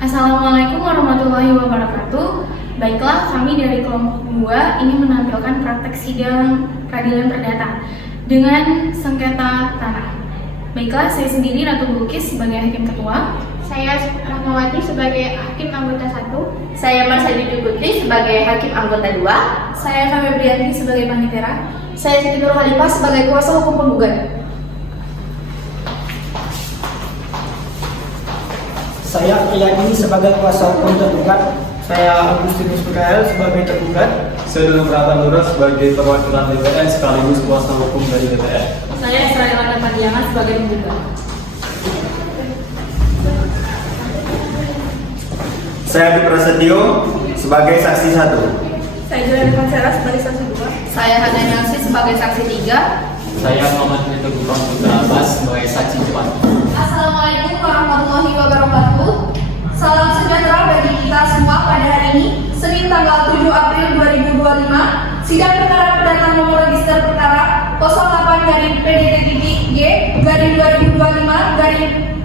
Assalamualaikum warahmatullahi wabarakatuh. Baiklah, kami dari kelompok 2 ini menampilkan praktek sidang peradilan perdata dengan sengketa tanah. Baiklah, saya sendiri Ratu Bulkis sebagai hakim ketua. Saya Rahmawati sebagai hakim anggota 1. Saya Marcelina Putri sebagai hakim anggota 2. Saya Fami Brianti sebagai panitera. Saya Siti Nur Khalifah sebagai kuasa hukum penggugat. Saya Priyadini sebagai kuasa hukum tergugat. Saya Agustinus Mikael sebagai tergugat. Saya Dona Prata Nura sebagai perwakilan DPR sekaligus kuasa hukum dari DPR. Saya Israel Pandiangan sebagai penggugat. Saya Adi Prasetyo sebagai saksi 1. Saya Julian Pansera sebagai saksi 2. Saya Hana Nasi sebagai saksi 3. Saya Muhammad Mito Gufron Putra Abbas sebagai saksi cepat. Assalamualaikum warahmatullahi wabarakatuh. Salam sejahtera bagi kita semua pada hari ini, Senin tanggal 7 April 2025. Sidang perkara perdata nomor register perkara 08-PDT-G-2025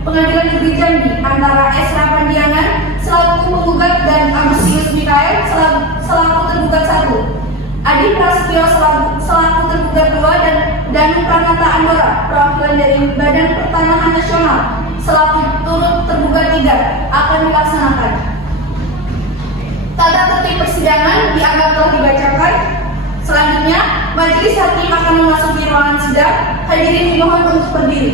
Pengadilan Negeri Jambi antara S. Pandiangan selaku penggugat dan Agustinus Mikael selaku tergugat 1, Adi Prasetyo selaku tergugat 2, dan Danu Pranata Andora perwakilan dari Badan Pertanahan Nasional selaku turut tergugat 3 akan dilaksanakan. Tata tertib persidangan dianggap telah dibacakan. Selanjutnya, majelis hakim akan memasuki ruangan sidang. Hadirin dimohon untuk berdiri.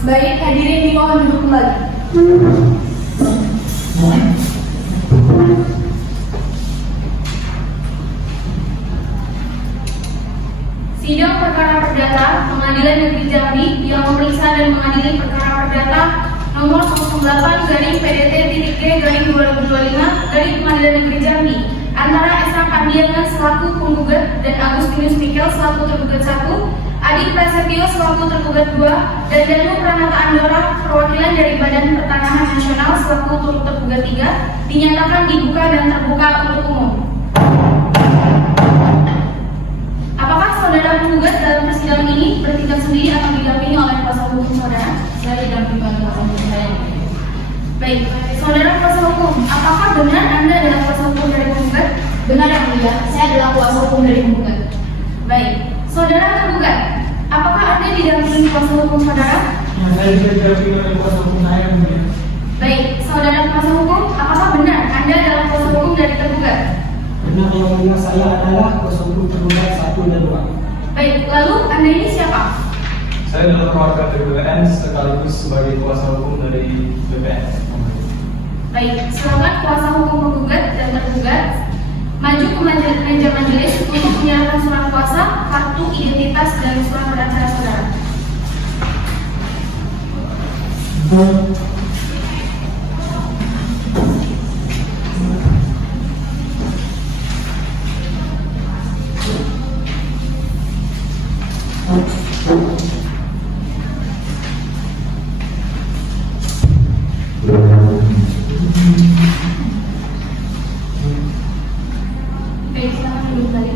Baik, hadirin dimohon duduk kembali. Sidang perkara perdata Pengadilan Negeri Jambi yang memeriksa dan mengadili perkara perdata nomor 08-PDT-G-2025 dari Pengadilan Negeri Jambi antara S. Pandiangan selaku penggugat dan Agustinus Mikael selaku tergugat 1, Adi Prasetyo selaku tergugat 2, dan Danu Pranata Andora perwakilan dari Badan Pertanahan Nasional selaku turut tergugat 3 dinyatakan dibuka dan terbuka untuk umum. Apakah saudara penggugat dalam persidangan ini bertindak sendiri atau didampingi oleh kuasa hukum saudara? Saya didampingi oleh kuasa hukum saya. Baik, saudara kuasa hukum, apakah benar Anda adalah kuasa hukum dari penggugat? Benar yang mulia, saya adalah kuasa hukum dari penggugat. Baik, saudara tergugat, apakah Anda didampingi kuasa hukum saudara? Ya, saya juga didampingi oleh kuasa hukum saya. Baik, saudara kuasa hukum, apakah benar Anda adalah kuasa hukum dari tergugat? Benar yang mulia, saya adalah kuasa hukum tergugat 1 dan 2. Baik, lalu Anda ini siapa? Saya adalah warga DPR sekaligus sebagai kuasa hukum dari DPR. Baik, silakan kuasa hukum penggugat dan tergugat maju ke meja majelis untuk menyerahkan surat kuasa, kartu identitas, dan surat beracara saudara. Baik, silakan duduk kembali.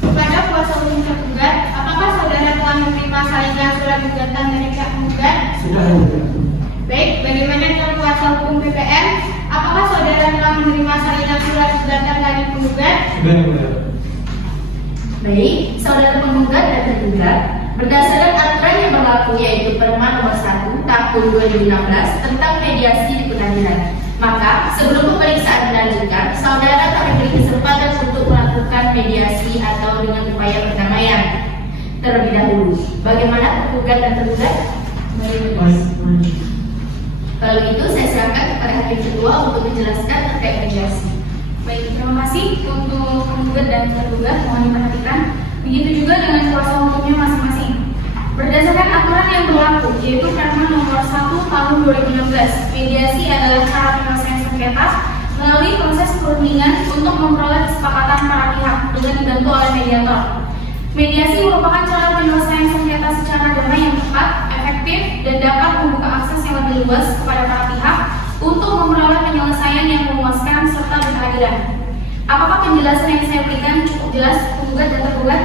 Kepada kuasa hukum tergugat, apakah saudara telah menerima salinan surat gugatan dari pihak penggugat? Sudah yang mulia. Baik, bagaimana dengan kuasa hukum BPN? Apakah saudara telah menerima salinan surat gugatan dari penggugat? Sudah yang mulia. Baik, saudara penggugat dan tergugat, berdasarkan aturan yang berlaku yaitu Perma nomor 1 tahun 2016 tentang mediasi di pengadilan, maka sebelum pemeriksaan dilanjutkan, saudara akan diberi kesempatan untuk melakukan mediasi atau dengan upaya perdamaian terlebih dahulu. Bagaimana penggugat dan tergugat? Baik. Kalau itu saya silakan kepada hakim ketua untuk menjelaskan terkait mediasi. Baik, terima kasih untuk penggugat dan tergugat, mohon diperhatikan. Begitu juga dengan kuasa hukumnya masing-masing. Berdasarkan aturan yang berlaku, yaitu Perma nomor 1 tahun 2016, mediasi adalah cara penyelesaian sengketa melalui proses perundingan untuk memperoleh kesepakatan para pihak dengan dibantu oleh mediator. Mediasi merupakan cara penyelesaian sengketa secara damai yang tepat, efektif, efektif dan dapat membuka akses yang lebih luas kepada para pihak untuk memperoleh penyelesaian yang memuaskan serta berkeadilan. Apakah penjelasan yang saya berikan cukup jelas penggugat dan tergugat?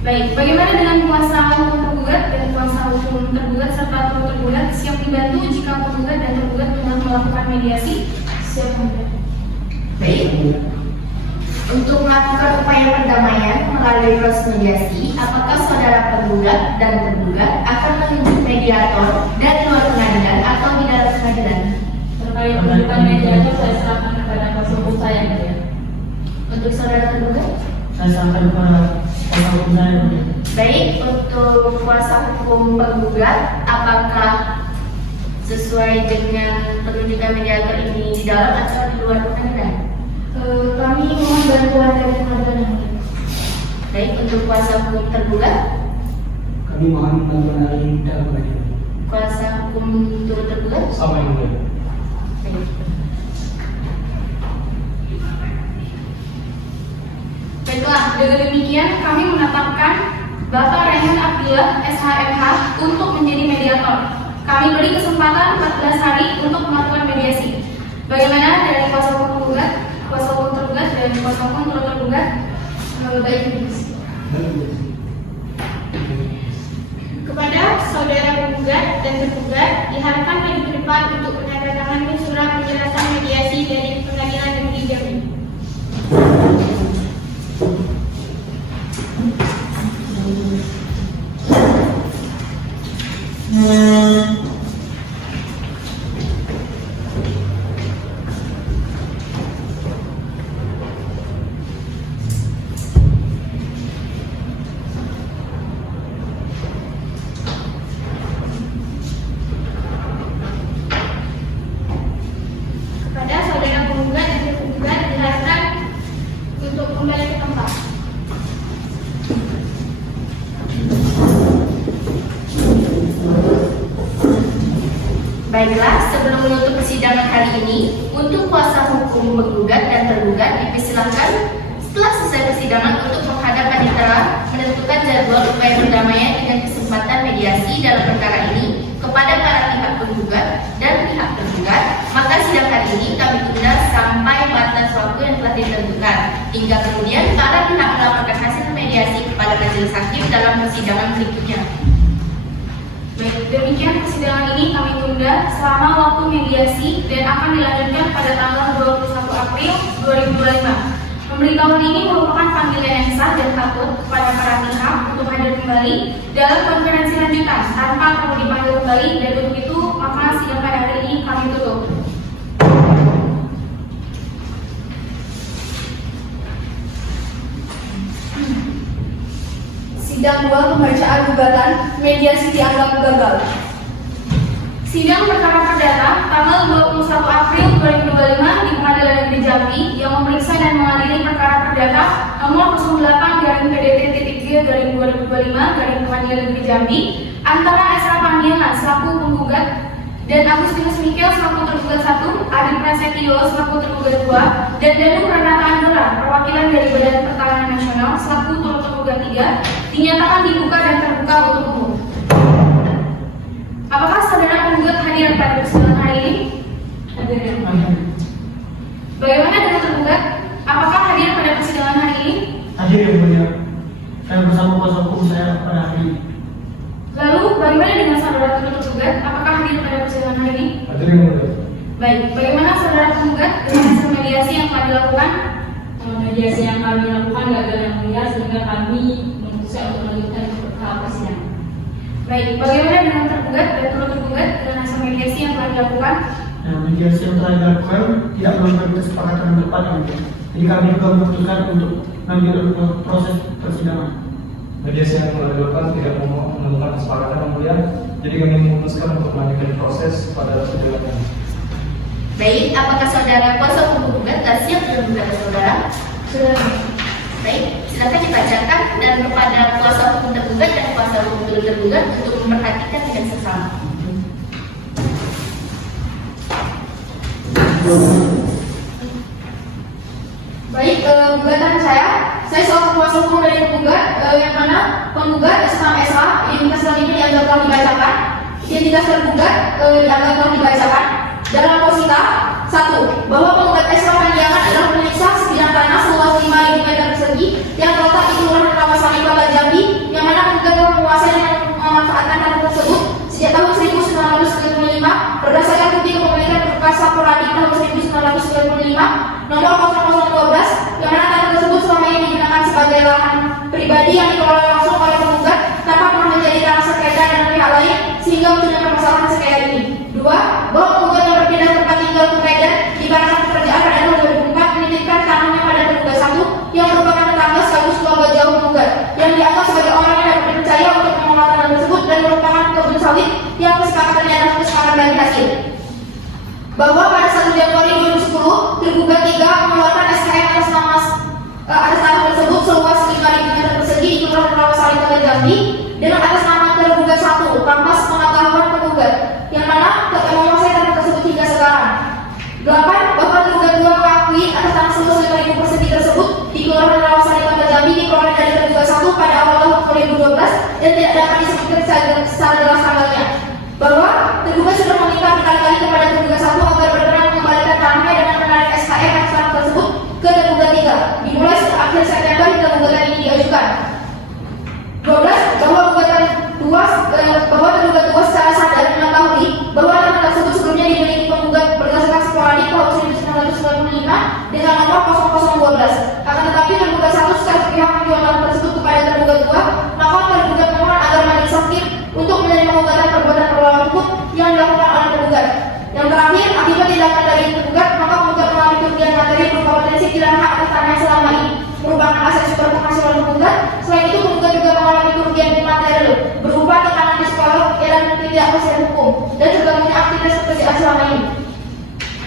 Baik, bagaimana dengan kuasa hukum tergugat dan kuasa hukum tergugat serta turut tergugat siap dibantu jika penggugat dan tergugat telah melakukan mediasi? Siap membantu. Baik. Untuk melakukan upaya perdamaian melalui proses mediasi, apakah saudara penggugat dan tergugat akan menunjuk mediator dari luar pengadilan atau di dalam pengadilan? Terkait penunjukan mediator, saya serahkan kepada kuasa hukum saya. Untuk saudara tergugat? Saya serahkan kepada kuasa hukum saya. Baik, untuk kuasa hukum penggugat, apakah sesuai dengan penunjukan mediator ini di dalam atau di luar pengadilan? Kami mohon bantuan dari pengadilan yang mulia. Baik, untuk kuasa hukum tergugat, Kami mohon bantuan dari dalam pengadilan. kuasa hukum turut tergugat. Sama yang mulia. Baik. Baiklah, dengan demikian kami menetapkan Bapak Rehan Abdillah SHMH untuk menjadi mediator. Kami beri kesempatan 14 hari untuk melakukan mediasi. Bagaimana dari kuasa hukum penggugat, kuasa hukum tergugat, dan kuasa hukum turut tergugat? Baik, Kepada saudara penggugat dan tergugat diharapkan minggu depan untuk menandatangani surat penjelasan mediasi dari Pengadilan Negeri Jambi. Kepada saudara penggugat dan tergugat diharapkan untuk kembali ke tempat. Baiklah, sebelum menutup persidangan hari ini, untuk kuasa hukum penggugat dan tergugat dipersilakan setelah selesai persidangan untuk menghadap panitera menentukan jadwal upaya perdamaian dengan kesempatan mediasi dalam perkara ini kepada para pihak penggugat dan pihak tergugat. Maka sidang hari ini kami tunda sampai batas waktu yang telah ditentukan hingga kemudian para pihak melaporkan hasil mediasi kepada majelis hakim dalam persidangan berikutnya. Baik, demikian persidangan ini kami tunda selama waktu mediasi dan akan dilanjutkan pada tanggal 21 April 2025. Pemberitahuan ini merupakan panggilan yang sah dan patut kepada para pihak untuk hadir kembali dalam konferensi lanjutan tanpa perlu dipanggil kembali, dan untuk itu maka sidang pada hari ini kami tutup. Sidang 2 pembacaan gugatan mediasi dianggap gagal. Sidang perkara perdata tanggal 21 April 2025 di Pengadilan Negeri Jambi yang memeriksa dan mengadili perkara perdata nomor 08/PDT-G/2025 Pengadilan Negeri Jambi antara Esra Pandiana selaku penggugat dan Agustinus Mikel selaku tergugat 1, Adi Prasetyo selaku tergugat 2, dan Danu Pranata Anggara perwakilan dari Badan Pertahanan Nasional selaku turut tergugat 3 dinyatakan dibuka dan terbuka untuk umum. Apakah saudara penggugat hadir pada persidangan hari ini? Hadir. Bagaimana dengan tergugat? Apakah hadir pada persidangan hari ini? Hadir yang mulia. Saya bersama kuasa hukum saya pada hari ini. Lalu bagaimana dengan saudara tergugat? Apakah hadir pada persidangan hari ini? Hadir yang mulia. Baik, bagaimana saudara penggugat dengan hasil mediasi yang telah dilakukan? Mediasi yang kami lakukan gagal yang mulia sehingga kami memutuskan untuk melanjutkan ke tahap persidangan. Baik, bagaimana dengan tergugat dan turut tergugat dengan hasil mediasi yang telah dilakukan? Nah, mediasi yang telah dilakukan tidak melakukan kesepakatan yang tepat yang mulia. Jadi kami juga memutuskan untuk mengambil proses persidangan. Mediasi yang telah dilakukan tidak menemukan kesepakatan yang mulia, jadi kami memutuskan untuk melanjutkan proses pada persidangan. Baik, apakah saudara kuasa hukum penggugat telah siap dengan gugatan saudara? Sudah. Baik, silakan dibacakan dan kepada kuasa hukum tergugat dan kuasa hukum turut tergugat untuk memperhatikan dengan seksama. Baik, gugatan saya selaku kuasa hukum dari penggugat yang mana penggugat Islam SH yang selanjutnya Identitas tergugat dianggap telah dibacakan. Dalam posita 1. Bahwa penggugat SK Pandiangan adalah pemeriksa sebidang tanah seluas 5.000 meter persegi yang terletak di Kelurahan Rawasan Kota Jambi, yang mana penggugat telah menguasai dan memanfaatkan tanah tersebut sejak tahun 1995 berdasarkan bukti kepemilikan bekas Saporadi tahun 1995 nomor 0012, yang mana tanah tersebut selama ini digunakan sebagai lahan pribadi yang dikelola langsung oleh penggugat tanpa pernah menjadi tanah sengketa dengan pihak lain sehingga munculnya permasalahan sengketa ini. 2. Bahwa penggugat yang berpindah tempat tinggal ke Medan dikarenakan pekerjaan pada tahun 2004 menitipkan tanahnya pada terduga 1 yang merupakan tetangga sekaligus keluarga jauh penggugat yang dianggap sebagai orang yang dapat dipercaya untuk mengelola tanah tersebut dan merupakan kebun sawit yang kesepakatannya adalah kesepakatan bagi hasil. Bahwa pada 1 Januari 2010 tergugat 3 mengeluarkan SKM atas tanah tersebut seluas 5.000 meter persegi di Kelurahan Rawasari Kota Jambi dengan atas nama tergugat 1 tanpa sepengetahuan penggugat, yang mana menguasai tanah tersebut hingga sekarang. 8. Bahwa tergugat 2 mengakui atas tanah seluas 5.000 persegi tersebut di Kelurahan Rawasari Kota Jambi diperoleh dari tergugat 1 pada awal tahun 2012 dan tidak dapat disebutkan secara jelas tanggalnya. Bahwa tergugat sudah meminta berkali-kali kepada tergugat 1 agar berkenan mengembalikan tanahnya dengan menarik SKM atas tanah tersebut ke tergugat 3 dimulai akhir September hingga gugatan ini diajukan. 12. Bahwa tergugat 2 secara sadar mengetahui bahwa tanah tersebut sebelumnya dimiliki penggugat berdasarkan sporadik tahun 1995 dengan nomor 0012. Akan tetapi tergugat 1 secara sepihak menjual tanah tersebut kepada tergugat 2, maka tergugat memohon agar majelis hakim untuk menerima gugatan perbuatan perlawanan hukum yang dilakukan oleh tergugat. Yang terakhir, akibat tindakan dari tergugat, maka penggugat mengalami kerugian materi berupa potensi kehilangan hak atas tanah yang selama ini merupakan aset super penghasilan penggugat. Selain itu, penggugat juga mengalami kerugian material berupa tekanan psikolog dan ketidakpastian hukum dan terganggunya aktivitas pekerjaan selama ini.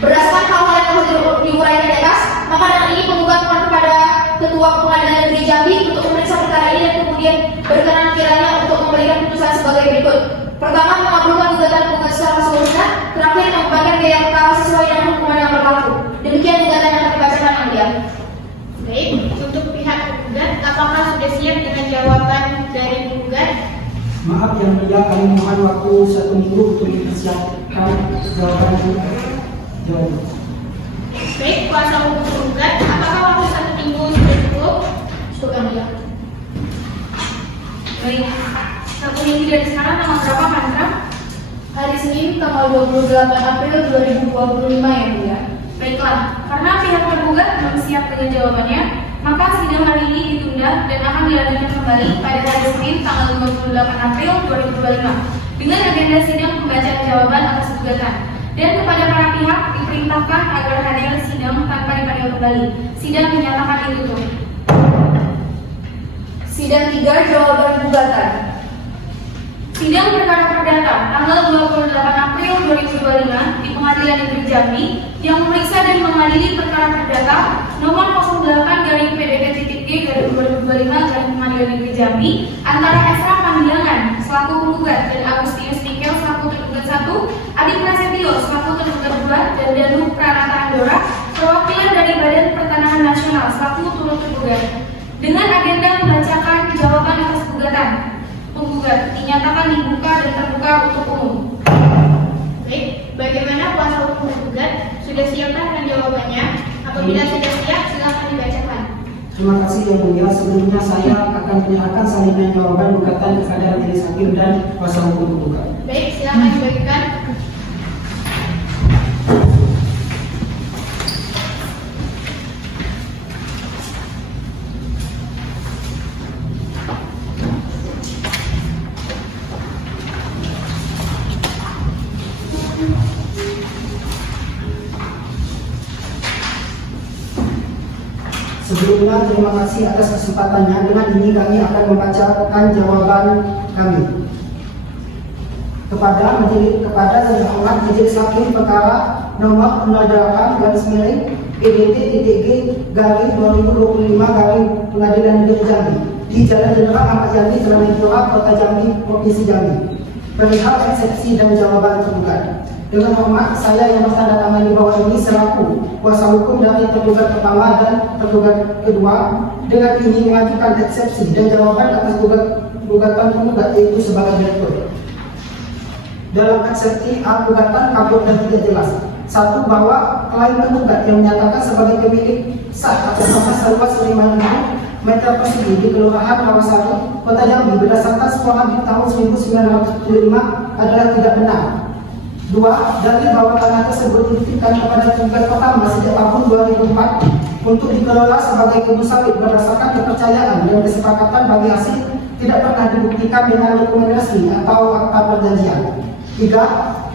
Berdasarkan hal-hal yang telah diuraikan di atas, maka dengan ini penggugat mohon kepada Ketua Pengadilan Negeri Jambi untuk memeriksa perkara ini dan kemudian berkenan kiranya untuk memberikan putusan sebagai berikut. Pertama, mengabulkan gugatan penggugat secara keseluruhan. Terakhir, membayar biaya perkara sesuai dengan hukuman yang berlaku. Demikian gugatan yang terbacakan yang mulia. Baik, untuk pihak penggugat, apakah sudah siap dengan jawaban dari penggugat? Maaf yang mulia, kami mohon waktu 1 minggu untuk mempersiapkan jawaban. Baik, kuasa hukum penggugat, apakah waktu 1 minggu sudah cukup? Cukup yang mulia. Baik, 1 minggu dari sekarang tanggal berapa, Mandra? Hari Senin tanggal 28 April 2025 yang mulia. Baiklah, karena pihak tergugat belum siap dengan jawabannya, maka sidang hari ini ditunda dan akan dilanjutkan kembali pada hari Senin tanggal 28 April 2025 dengan agenda sidang pembacaan jawaban atas gugatan. Dan kepada para pihak diperintahkan agar hadir sidang tanpa dipanggil kembali. Sidang dinyatakan ditutup. Sidang 3 jawaban gugatan. Sidang perkara perdata tanggal 28 April 2025 di Pengadilan Negeri Jambi yang memeriksa dan mengadili perkara perdata nomor 08/PDT.G/2025 Pengadilan Negeri Jambi antara Esra Pandiangan selaku penggugat dan Agustinus Nikel selaku tergugat 1, Adi Prasetyo selaku tergugat 2, dan Danu Pranata Andora perwakilan dari Badan Pertanahan Nasional selaku turut tergugat dengan agenda membacakan jawaban atas gugatan. Penggugat dinyatakan dibuka dan terbuka untuk umum. Baik, bagaimana kuasa hukum penggugat? Sudah siapkah dengan jawabannya? Apabila sudah siap, silakan dibacakan. Terima kasih yang mulia. Sebelumnya saya akan menyerahkan salinan jawaban gugatan kepada majelis hakim dan kuasa hukum penggugat. Baik, silakan dibagikan. Sebelumnya terima kasih atas kesempatannya. Dengan ini kami akan membacakan jawaban kami kepada terdakwa majelis hakim perkara nomor 08/PDT.G/2025 Pengadilan Negeri Jambi di Jalan Jenderal Ahmad Yani, Kementerian Kota Jambi, Provinsi Jambi. Perihal eksepsi dan jawaban tergugat. Dengan hormat, saya yang bertandatangani di bawah ini selaku kuasa hukum dari tergugat pertama dan tergugat kedua dengan ini mengajukan eksepsi dan jawaban atas gugatan penggugat yaitu sebagai berikut. dalam eksepsi A gugatan kabur dan tidak jelas. Satu, bahwa klaim penggugat yang menyatakan sebagai pemilik sah atas tanah seluas 5.000 meter persegi di Kelurahan Rawasari, Kota Jambi berdasarkan sebuah hadis tahun 1975 adalah tidak benar. Dua, dalil bahwa tanah tersebut dititipkan kepada penggugat pertama sejak tahun 2004 untuk dikelola sebagai kebun sawit berdasarkan kepercayaan dan kesepakatan bagi hasil tidak pernah dibuktikan dengan dokumentasi atau akta perjanjian. Tiga,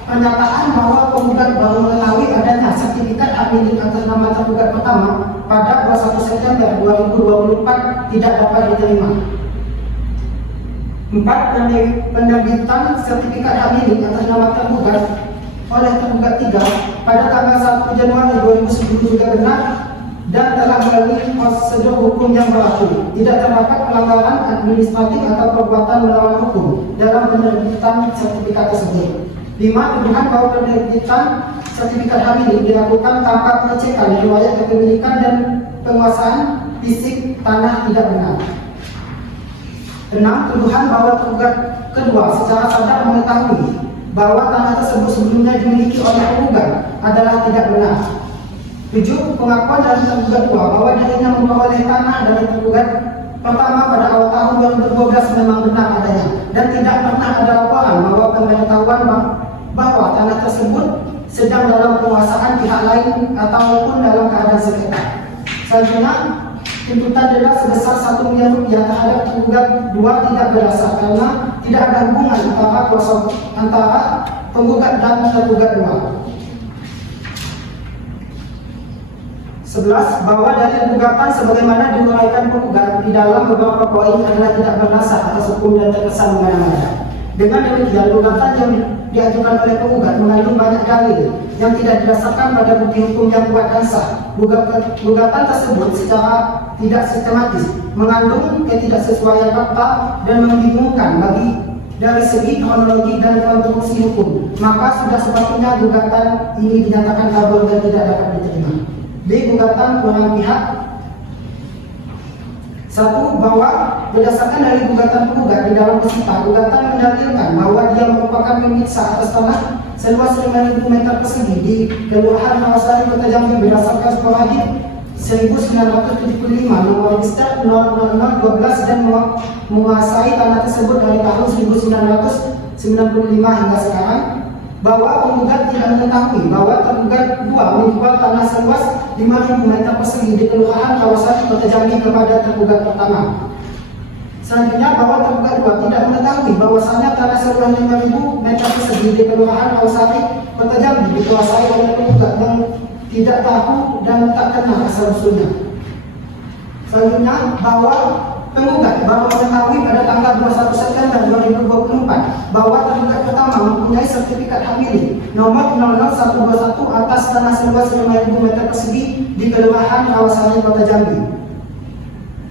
pernyataan bahwa penggugat baru mengetahui adanya sertifikat hak milik atas nama tergugat pertama pada 21 September 2024 tidak dapat diterima. Empat, penerbitan sertifikat hak milik atas nama tergugat oleh tergugat tiga pada tanggal 1 Januari 2010 juga benar dan telah melalui prosedur hukum yang berlaku. Tidak terdapat pelanggaran administratif atau perbuatan melawan hukum dalam penerbitan sertifikat tersebut. 5. Tuduhan bahwa penerbitan sertifikat hak milik dilakukan tanpa pengecekan riwayat kepemilikan dan penguasaan fisik tanah tidak benar. 6. Tuduhan bahwa tergugat kedua secara sadar mengetahui bahwa tanah tersebut sebelumnya dimiliki oleh penggugat adalah tidak benar. 7. Pengakuan dari tergugat dua bahwa dirinya memperoleh tanah dari tergugat pertama pada awal tahun 2012 memang benar adanya dan tidak pernah ada laporan bahwa pemberitahuan bahwa tanah tersebut sedang dalam penguasaan pihak lain ataupun dalam keadaan sengketa. Selanjutnya, tuntutan denda sebesar 1 miliar rupiah terhadap tergugat dua tidak berdasar karena tidak ada hubungan antara penggugat dan tergugat dua. 11. Bahwa dalil gugatan sebagaimana diuraikan penggugat di dalam beberapa poin adalah tidak berdasar atas hukum dan terkesan mengada-ngada. Dengan demikian, gugatan yang diajukan oleh penggugat mengandung banyak dalil yang tidak didasarkan pada bukti hukum yang kuat dan sah. Gugatan tersebut secara tidak sistematis mengandung ketidaksesuaian fakta dan membingungkan dari segi kronologi dan konstruksi hukum. Maka sudah sepatutnya gugatan ini dinyatakan kabur dan tidak dapat diterima. B. Gugatan kurang pihak. 1. Bahwa berdasarkan dari gugatan penggugat di dalam pesita, gugatan mendalilkan bahwa dia merupakan pemilik sah atas tanah seluas 5.000 meter persegi di Kelurahan Rawasari, Kota Jambi berdasarkan sebuah hadis 1975 nomor register 00012 dan menguasai tanah tersebut dari tahun 1995 hingga sekarang. Bahwa penggugat tidak mengetahui bahwa tergugat dua menjual tanah seluas 5.000 meter persegi di Kelurahan Rawasari, Kota Jambi kepada tergugat pertama. Selanjutnya, bahwa tergugat dua tidak mengetahui bahwasannya tanah seluas 5.000 meter persegi di Kelurahan Rawasari, Kota Jambi dikuasai oleh penggugat yang tidak tahu dan tak kenal asal usulnya. Selanjutnya, bahwa penggugat baru mengetahui pada tanggal 21 September 2024 bahwa tergugat pertama mempunyai sertifikat hak milik nomor 00121 atas tanah seluas 5.000 meter persegi di Kelurahan Rawasari, Kota Jambi.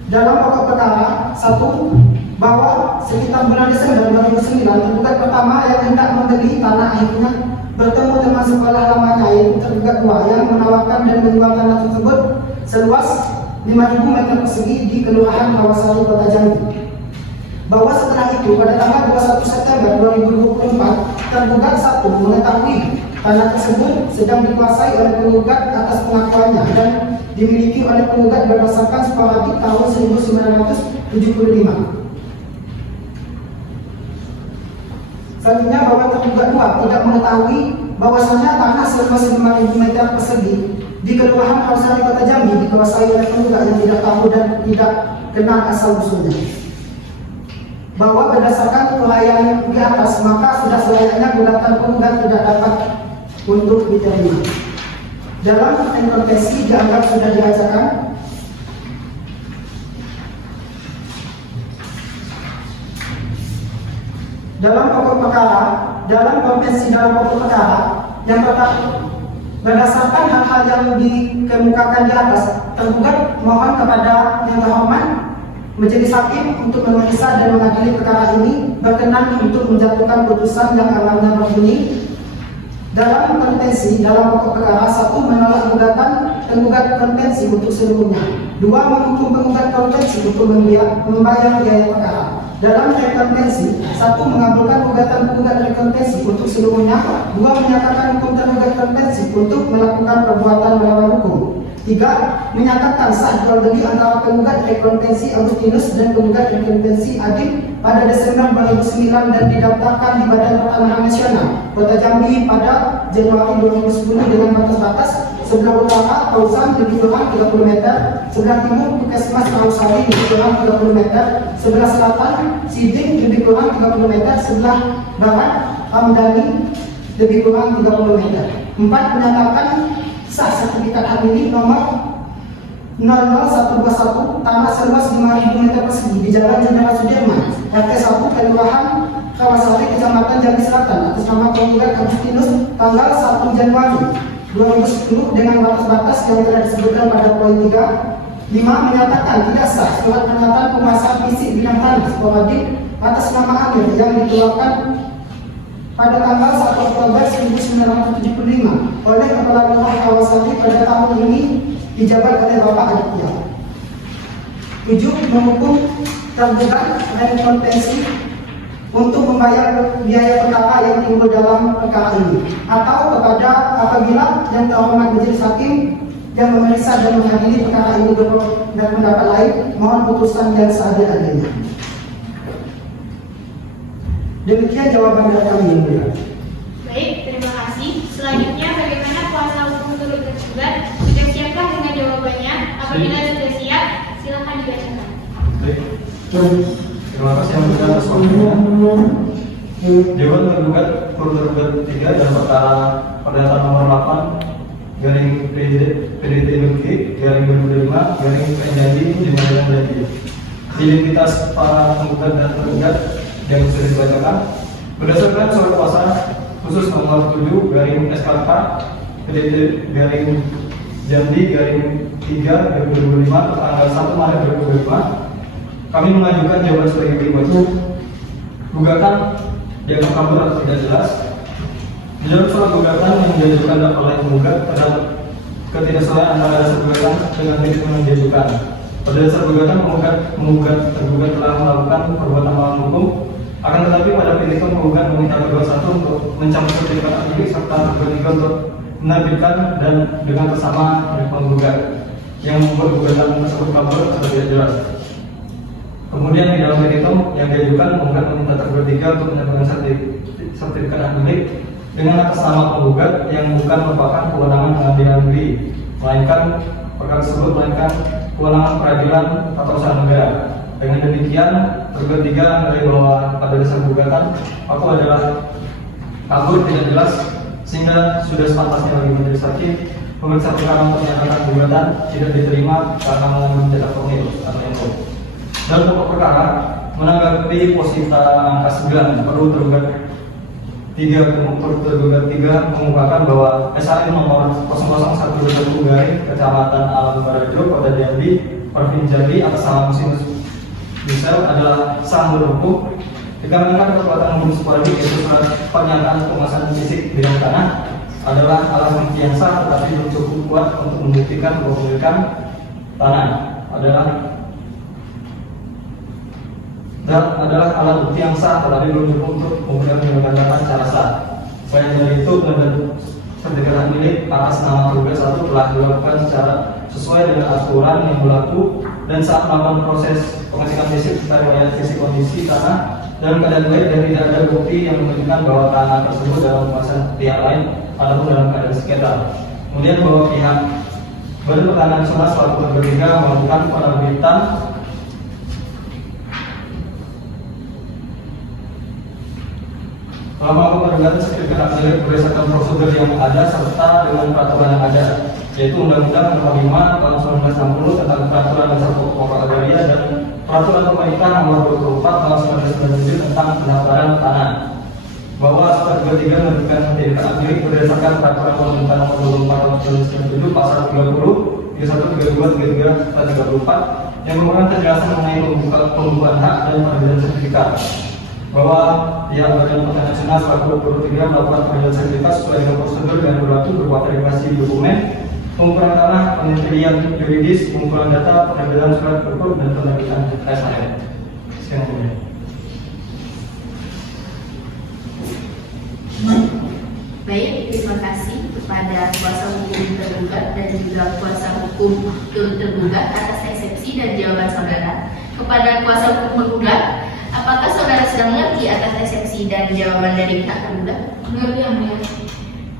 Dalam pokok perkara, 1. Bahwa sekitar bulan Desember 2009 tergugat pertama yang hendak membeli tanah akhirnya bertemu teman sekolah lamanya yaitu tergugat dua yang menawarkan dan menjual tanah tersebut seluas 5.000 meter persegi di Kelurahan Rawasari, Kota Jambi. Bahwa setelah itu pada tanggal 21 September 2024 tergugat 1 mengetahui tanah tersebut sedang dikuasai oleh penggugat atas pengakuannya dan dimiliki oleh penggugat berdasarkan sebuah hadis tahun 1975. Selanjutnya, bahwa tergugat 2 tidak mengetahui bahwasannya tanah seluas 5.000 meter persegi di Kelurahan Rawasari, Kota Jambi dikuasai oleh penggugat yang tidak tahu dan tidak kenal asal usulnya. Bahwa berdasarkan uraian di atas maka sudah selayaknya gugatan penggugat tidak dapat untuk diterima. Dalam intervensi dianggap sudah dibacakan. Dalam pokok perkara, dalam konvensi dalam pokok perkara yang pertama, berdasarkan hal-hal yang dikemukakan di atas, tergugat mohon kepada yang terhormat Majelis Hakim untuk memeriksa dan mengadili perkara ini berkenan untuk menjatuhkan putusan yang amannya berbunyi dalam konvensi dalam pokok perkara. 1. Menolak gugatan penggugat konvensi untuk seluruhnya. 2. Menghukum penggugat konvensi untuk membayar biaya perkara. Dalam rekonvensi, 1. Mengabulkan gugatan penggugat rekonvensi untuk seluruhnya. 2. Menyatakan hukum tergugat rekonvensi untuk melakukan perbuatan melawan hukum. 3. Menyatakan sah jual beli antara penggugat rekonvensi Agustinus dan penggugat rekonvensi Adib pada Desember 2009 dan didaftarkan di Badan Pertanahan Nasional Kota Jambi pada Januari 2010 dengan batas-batas sebelah utara Tauzan lebih kurang 30 meter, sebelah timur Puskesmas Mausari lebih kurang 30 meter, sebelah selatan Siding lebih kurang 30 meter, sebelah barat Hamdani lebih kurang 30 meter. 4. Menyatakan sah sertifikat hak milik nomor 00121 tanah seluas 5.000 meter persegi di Jalan Jenderal Sudirman, RT 1, Kelurahan Kawasari, Kecamatan Jambi Selatan, atas nama penggugat Agustinus tanggal 1 Januari 2010 dengan batas-batas yang telah disebutkan pada poin 3. 5. Menyatakan tidak sah surat pernyataan penguasaan fisik bidang tanah sporadik atas nama Amir yang dikeluarkan pada tanggal 1 Oktober 1975 oleh Kepala Lurah Kawasari pada tahun ini dijabat oleh Bapak Aditya. 7. Menghukum tergugat rekonvensi untuk membayar biaya perkara yang timbul dalam perkara ini, atau kepada apabila yang terhormat majelis hakim yang memeriksa dan mengadili perkara ini dan pendapat lain, mohon putusan yang seadil-adilnya. Demikian jawaban dari kami yang mulia. Baik, terima kasih. Selanjutnya, bagaimana kuasa hukum turut terlibat? Sudah siapkah dengan jawabannya? Apabila sudah siap, silakan dibacakan. Baik. Terima kasih yang mulia atas waktunya. Dewan tergugat tergugat 3 dalam perkara perdata nomor 8 garing PDT-LG garing 2005 garing PNJadi di Malang Jadi. Identitas para penggugat dan tergugat yang sudah dibacakan berdasarkan surat kuasa khusus nomor 7 garing SKK PDT garing Jambi garing 3 2025 tanggal 1 Maret 2025. Kami mengajukan jawaban sebagai berikut. Gugatan dianggap kabur atau tidak jelas. Di dalam surat gugatan yang diajukan oleh penggugat terdapat ketidaksesuaian antara dasar gugatan dengan petitum yang diajukan. Pada dasar gugatan tergugat telah melakukan perbuatan melawan hukum. Akan tetapi pada petitum penggugat meminta kedua satu untuk mencabut sertifikat hak milik serta tergugat untuk menerbitkan dan dengan bersama dengan penggugat yang membuat gugatan tersebut kabur atau tidak jelas. Kemudian di dalam petitum yang diajukan penggugat meminta tergugat 3 untuk menyatakan sertifikat hak milik dengan atas nama penggugat yang bukan merupakan kewenangan pengadilan negeri, melainkan perkara tersebut melainkan kewenangan peradilan tata usaha negara. Dengan demikian tergugat 3 menilai bahwa pada dasar gugatan aku adalah kabur tidak jelas, sehingga sudah sepantasnya bagi majelis hakim pemeriksa perkara untuk menyatakan gugatan tidak diterima karena mengandung cetak formil atau info. Dalam pokok perkara, menanggapi posita angka 9, perlu tergugat 3 mengumpulkan bahwa SHM nomor 00120 garing Kecamatan Alam Barajo, Kota Jambi, Provinsi Jambi atas nama Agustinus Misel adalah sah berhukum dikarenakan kekuatan hukum sporadik yaitu surat pernyataan penguasaan fisik bidang tanah adalah alat bukti yang sah tetapi belum cukup kuat untuk membuktikan kepemilikan tanah adalah alat bukti yang sah tetapi belum cukup untuk membuktikan kepemilikan tanah secara sah. Selain dari itu, pendapat sertifikat milik atas nama tergugat 1 telah dilakukan secara sesuai dengan aturan yang berlaku dan saat melakukan proses pengecekan fisik serta riwayat fisik kondisi tanah dalam keadaan baik dan tidak ada bukti yang menunjukkan bahwa tanah tersebut dalam penguasaan pihak lain ataupun dalam keadaan sengketa. Kemudian bahwa pihak Badan Pertanahan Nasional selaku tergugat 3 melakukan penerbitan Selama penggugatan sertifikat hak milik berdasarkan prosedur yang ada serta dengan peraturan yang ada, yaitu Undang-Undang Nomor 5 Tahun 1960 tentang Peraturan Dasar Pokok Agraria dan Peraturan Pemerintah Nomor 24 Tahun 1997 tentang pendaftaran tanah. Bahwa tergugat 3 menerbitkan sertifikat hak milik berdasarkan Peraturan Pemerintah Nomor 24 Tahun 1997 Pasal 30, 31, 32, 33, dan 34 yang merupakan penjelasan mengenai pembukaan hak dan penerbitan sertifikat. Bahwa pihak Badan Pertanahan Nasional selaku Guru 3 melakukan penerbitan sertifikat sesuai dengan prosedur dan berlaku berupa verifikasi dokumen, pengumpulan tanah, penelitian yuridis, pengumpulan data, penerbitan surat berikut dan penerbitan SHM. Sekian. Baik, terima kasih kepada kuasa hukum tergugat dan juga kuasa hukum tergugat atas eksepsi dan jawaban saudara. Kepada kuasa hukum penggugat, apakah saudara sudah mengerti atas eksepsi dan jawaban dari pihak tergugat? Mengerti yang mulia.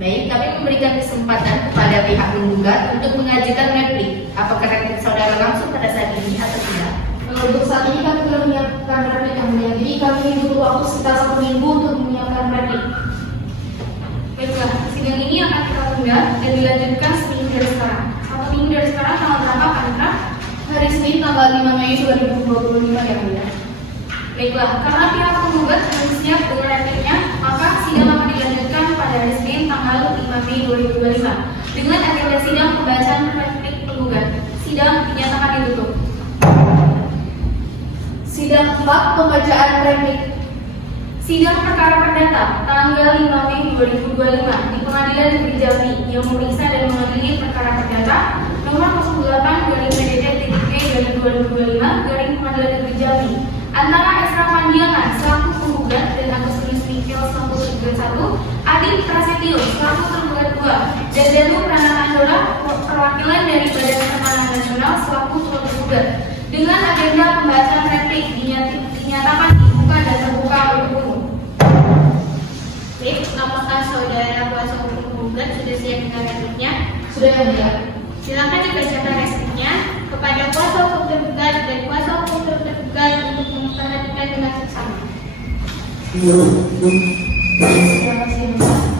Baik, kami memberikan kesempatan kepada pihak penggugat untuk mengajukan replik. Apakah replik saudara langsung pada saat ini atau tidak? Untuk saat ini kami belum menyiapkan replik yang mulia, jadi kami butuh waktu sekitar 1 minggu untuk menyiapkan replik. Baiklah, sidang ini akan kita tunda dan dilanjutkan seminggu dari sekarang. 1 minggu dari sekarang tanggal berapa, Kak Indra? Hari Senin tanggal 5 Mei 2025 ya mulia. Baiklah, karena pihak penggugat belum siap dengan repliknya, maka sidang akan dilanjutkan pada hari Senin tanggal 5 Mei 2025 dengan agenda sidang pembacaan replik penggugat. Sidang dinyatakan ditutup. Sidang 4 pembacaan replik. Sidang perkara perdata tanggal 5 Mei 2025 di Pengadilan Negeri Jambi yang memeriksa dan mengadili perkara perdata nomor 08-DDT-2025 garing Pengadilan Negeri Jambi antara Esra Pandiangan selaku penggugat dan Agustinus Mikil selaku tergugat 1, Adit Prasetyo selaku tergugat 2, dan Danu Pranatandora perwakilan dari Badan Pemenangan Nasional selaku tergugat dengan agenda pembacaan replik dinyatakan dibuka dan terbuka untuk umum. Baik, apakah saudara kuasa hukum penggugat sudah siap dengan repliknya? Sudah ya mulia. Silakan dibacakan repliknya kepada kuasa hukum tergugat dan kuasa hukum tergugat untuk memperhatikan dengan seksama. Terima kasih mulia.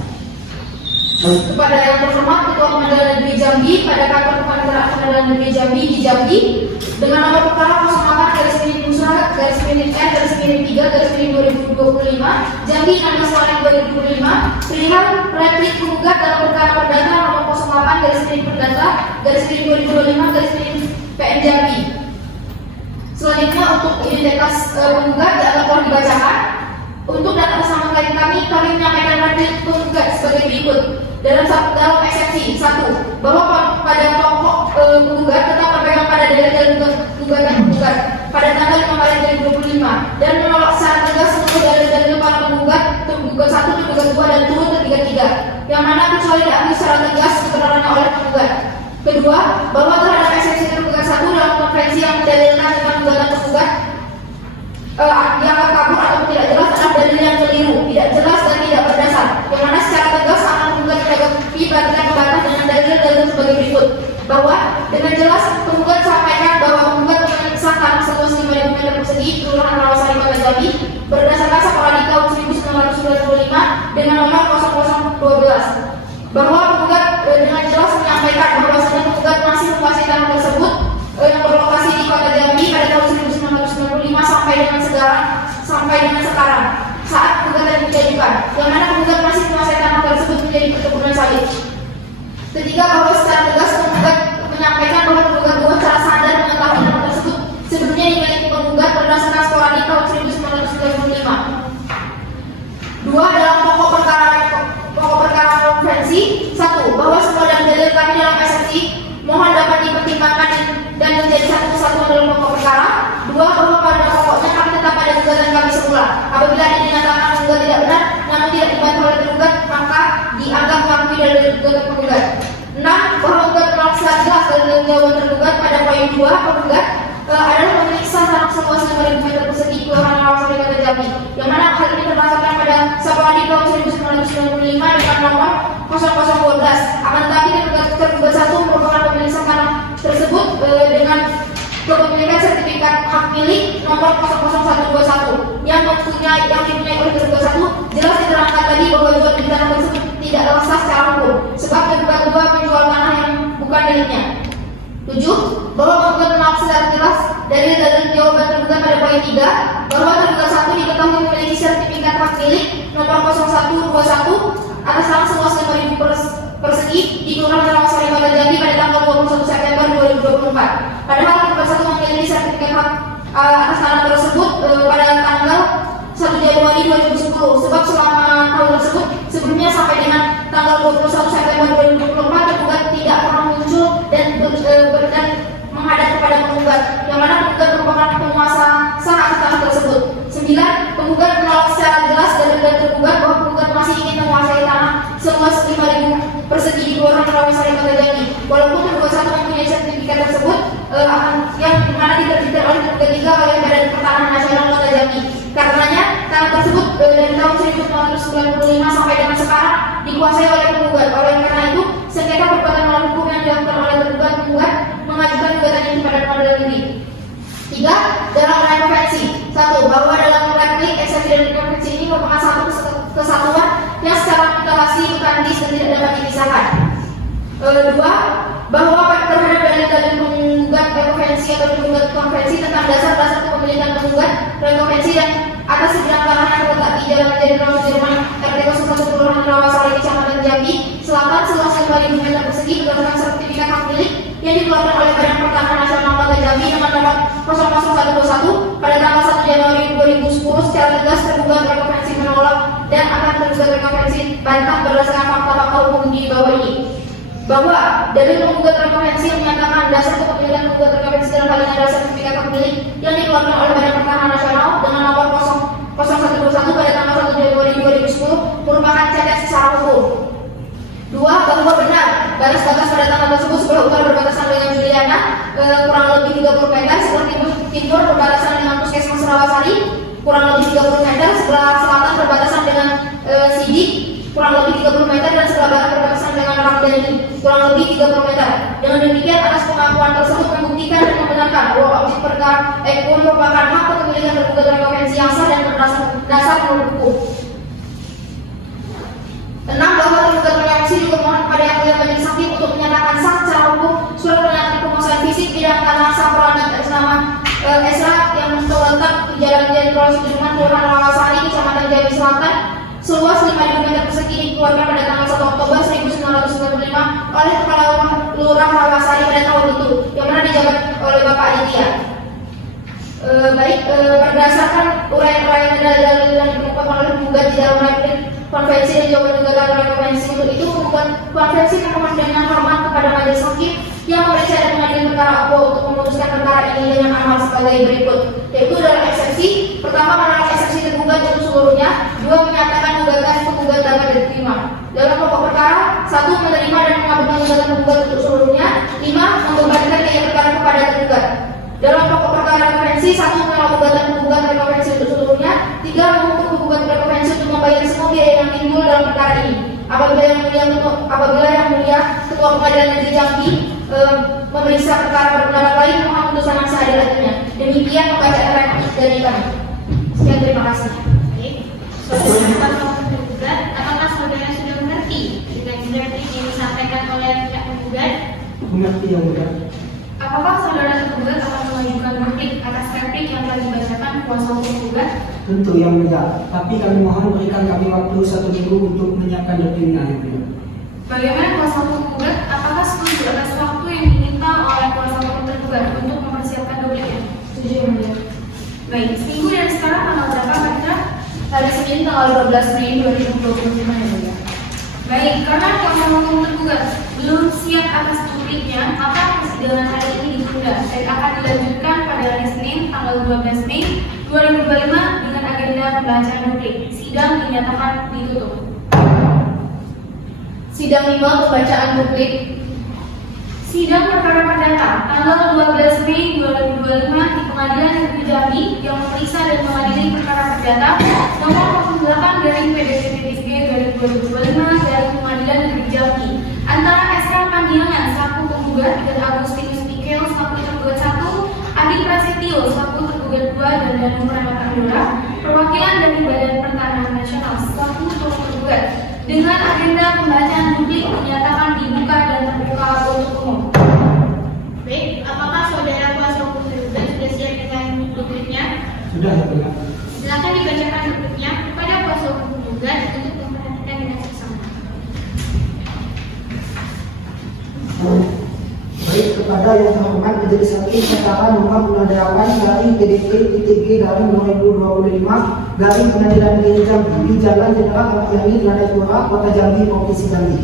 Kepada yang terhormat Ketua Pengadilan Negeri Jambi pada kantor Pengadilan Negeri Jambi di Jambi dengan nomor perkara 08-N-3-2025 Jambi 16 Maret 2025 perihal replik penggugat dalam perkara perdata nomor 08-Perdata-2025-PN Jambi. Selanjutnya untuk identitas penggugat telah dibacakan. Untuk data bersama klien kami menyampaikan replik penggugat sebagai berikut. Dalam eksepsi 1, bahwa pada pokok penggugat tetap berpegang pada dalil gugatan penggugat pada tanggal 5 Maret 2025 dan menolak secara tegas seluruh dalil-dalil para penggugat tergugat 1, tergugat 2 dan turut tergugat 3 yang mana kecuali diambil secara tegas keterangannya oleh penggugat. Kedua, bahwa terhadap eksepsi tergugat 1 dalam konferensi yang mendalilkan tentang gugatan tergugat dianggap kabur atau tidak jelas adalah dalil yang keliru, tidak jelas dan tidak berdasar, yang mana secara tegas akan penggugat menanggapi bantah membantah dengan dalil-dalil sebagai berikut. Bahwa dengan jelas penggugat sampaikan bahwa penggugat memeriksa tanah seluas 5.000 meter persegi Kelurahan Rawasari Kota Jambi berdasarkan Sekolah di tahun 1995 dengan nomor 0012. Bahwa penggugat dengan jelas menyampaikan bahwasanya penggugat masih menguasai tanah tersebut yang berlokasi di Kota Jambi pada tahun 1995 sampai dengan sekarang saat gugatan diajukan, yang mana penggugat masih menguasai tanah tersebut menjadi perkebunan sawit. Ketiga, bahwa secara tegas penggugat menyampaikan bahwa penggugat secara sadar mengetahui tanah tersebut sebelumnya dimiliki penggugat berdasarkan Sekolah di tahun 1995. Dua, dalam pokok perkara konferensi 1, bahwa semua dalil kami dalam eksepsi mohon dapat dipertimbangkan dan menjadi satu kesatuan dalam pokok perkara. Dua, bahwa pada pokoknya kami tetap pada gugatan kami semula. Apabila dinyatakan penggugat tidak benar namun tidak dibantah oleh tergugat, maka dianggap mengakui dari gugatan penggugat. 6, bahwa penggugat menolak secara jelas dari jawaban tergugat pada poin 2. Penggugat adalah memeriksa tanah seluas 5.000 meter persegi Kelurahan Rawasari Kota Jambi, yang mana hal ini berdasarkan pada Sekolah di tahun 1995 dengan nomor 0012. Akan tetapi tergugat 1 merupakan pemilik tanah tersebut dengan kepemilikan sertifikat hak milik nomor 00121 yang dipunyai oleh tergugat 1. Jelas diterangkan tadi bahwa jual beli tanah tersebut tidak sah secara hukum sebab tergugat 2 menjual tanah yang bukan miliknya. 7, bahwa penggugat menolak secara jelas dari jawaban tergugat pada poin 3 bahwa tergugat 1 diketahui memiliki sertifikat hak milik nomor 0121 atas tanah seluas 5.000 persegi di Kelurahan Rawasari Kota Jambi pada tanggal 21 September 2024. Padahal tergugat 1 memiliki sertifikat hak atas tanah tersebut pada tanggal 1 Januari 2010 sebab selama tahun tersebut sebelumnya sampai dengan tanggal 21 September 2024 tergugat tidak pernah muncul dan menghadap kepada penggugat, yang mana penggugat merupakan penguasa sah atas tanah tersebut. 9, penggugat menolak secara jelas dari tergugat bahwa penggugat masih ingin menguasai tanah seluas Rawasari Kota Jambi. Walaupun tergugat satu mempunyai sertifikat tersebut yang mana diterbitkan oleh tergugat 3 oleh Badan Pertanahan Nasional Kota Jambi. Karenanya tanah tersebut dari tahun 1995 sampai dengan sekarang dikuasai oleh penggugat. Oleh karena itu, sengketa perbuatan melawan hukum yang dilakukan oleh tergugat penggugat mengajukan gugatannya kepada Pengadilan Negeri. 3. Dalam rangka konvensi. 1. Bahwa dalam replik eksepsi dan konvensi ini merupakan satu kesatuan yang secara mutlak mekanis dan tidak dapat dipisahkan. 2. Bahwa terhadap dalil-dalil penggugat konvensi atau penggugat konvensi tentang dasar-dasar kepemilikan penggugat dan konvensi dan atas segala lahan yang terletak di Jalan Jenderal Sudirman RT 01 Kelurahan Rawasari Kecamatan Jambi Selatan seluas 5.000 meter persegi berdasarkan sertifikat hak milik yang dikeluarkan oleh Badan Pertanahan Nasional Kota Jambi dengan nomor 00121 pada tanggal 1 Januari 2010 secara tegas tergugat rekonvensi menolak dan akan tergugat rekonvensi bantah berdasarkan fakta-fakta hukum di bawah ini. Bahwa dalil penggugat rekonvensi menyatakan dasar kepemilikan penggugat rekonvensi dalam hal ini adalah sertifikat hak milik yang dikeluarkan oleh Badan Pertanahan Nasional dengan nomor 0121 pada tanggal 1 Januari 2010 merupakan cacat secara hukum. 2. Bahwa benar garis batas pada tanggal tersebut sebelah utara berbatasan dengan Juliana kurang lebih 30 meter, sebelah timur berbatasan dengan Puskesmas Rawasari kurang lebih 30 meter, sebelah selatan berbatasan dengan Sidik kurang lebih 30 meter dan sebelah barat berbatasan dengan Ramdhani kurang lebih 30 meter. Dengan demikian atas pengakuan tersebut membuktikan dan membenarkan bahwa objek perkara merupakan hak kepemilikan tergugat rekonvensi yang sah dan berdasar menurut hukum. 6. Bahwa tergugat rekonvensi juga mohon kepada yang mulia majelis hakim untuk menyatakan sah secara hukum surat pernyataan pemohon fisik bidang tanah Saprani atas nama Esra yang terletak di Jalan Jenderal Sudirman Kelurahan Rawasari Kecamatan Jambi Selatan seluas 5.000 meter persegi dikeluarkan pada tanggal 1 Oktober 1995 oleh Kepala Lurah Rawasari pada tahun itu yang mana dijabat oleh Bapak Aditya. Berdasarkan uraian-uraian dan dalil yang dikemukakan oleh penggugat di dalam replik konvensi dan jawaban gugatan rekonvensi untuk itu penggugat konvensi memohon dengan hormat kepada majelis hakim yang memeriksa dan mengadili perkara APO untuk memutuskan perkara ini dengan amal sebagai berikut, yaitu dalam eksepsi pertama menolak eksepsi tergugat untuk seluruhnya. 2. Menyatakan gugatan penggugat dapat diterima. Dalam pokok perkara 1. Menerima dan mengabulkan gugatan penggugat untuk seluruhnya. 5. Membebankan biaya perkara kepada tergugat. Dalam pokok perkara rekonvensi 1. Menolak gugatan penggugat rekonvensi untuk seluruhnya. 3. Menghukum penggugat rekonvensi untuk membayar semua biaya yang timbul dalam perkara ini. Apabila yang mulia Ketua Pengadilan Negeri Jambi memeriksa perkara berpendapat lain mohon putusan yang seadil-adilnya. Demikian pembacaan replik dari kami. Sekian, terima kasih. Saudara tergugat, apakah saudara sudah mengerti dengan verdict yang disampaikan oleh pihak penggugat? Mengerti yang mulia. Apakah saudara tergugat akan mengajukan replik atas replik yang telah dibacakan kuasa hukum penggugat? Tentu yang mulia. Tapi kami mohon berikan kami waktu 1 minggu untuk menyiapkan repliknya yang mulia. Bagaimana kuasa hukum penggugat? Apakah setuju atas waktu yang diminta oleh kuasa hukum tergugat untuk mempersiapkan repliknya? Setuju yang mulia. Baik, seminggu dari sekarang tanggal berapa Pak? Hari Senin tanggal 12 Mei 2025 ya mulia. Baik, karena kuasa hukum tergugat belum siap atas repliknya, maka persidangan hari ini ditunda dan akan dilanjutkan pada hari Senin tanggal 12 Mei 2025 dengan agenda pembacaan replik. Sidang dinyatakan ditutup. Sidang 5. Pembacaan replik. Sidang perkara perdata tanggal 12 Mei 2025 di Pengadilan Negeri Jambi yang memeriksa dan mengadili perkara perdata nomor 08 dari PDP-TG dari 2025 dari Pengadilan Negeri Jambi antara Esra Pandiangan selaku penggugat dan Agustinus Mikel selaku tergugat 1, Adi Prasetyo selaku tergugat 2 dan Danu Pranatandora perwakilan dari Badan Pertanahan Nasional selaku tergugat dengan agenda pembacaan publik dinyatakan dibuka dan terbuka untuk umum. Baik, apakah saudara kuasa hukum tergugat sudah siap dengan repliknya? Sudah ya mulia. Silakan dibacakan repliknya kepada kuasa hukum tergugat untuk memperhatikan dengan seksama. Baik, kepada yang terhormat majelis hakim perkara nomor 08 garing PDP-TG garing 2025 garing Pengadilan Negeri Jambi di Jalan Jenderal Ahmad Yani Lanai-Pura, Kota Jambi, Provinsi Jambi.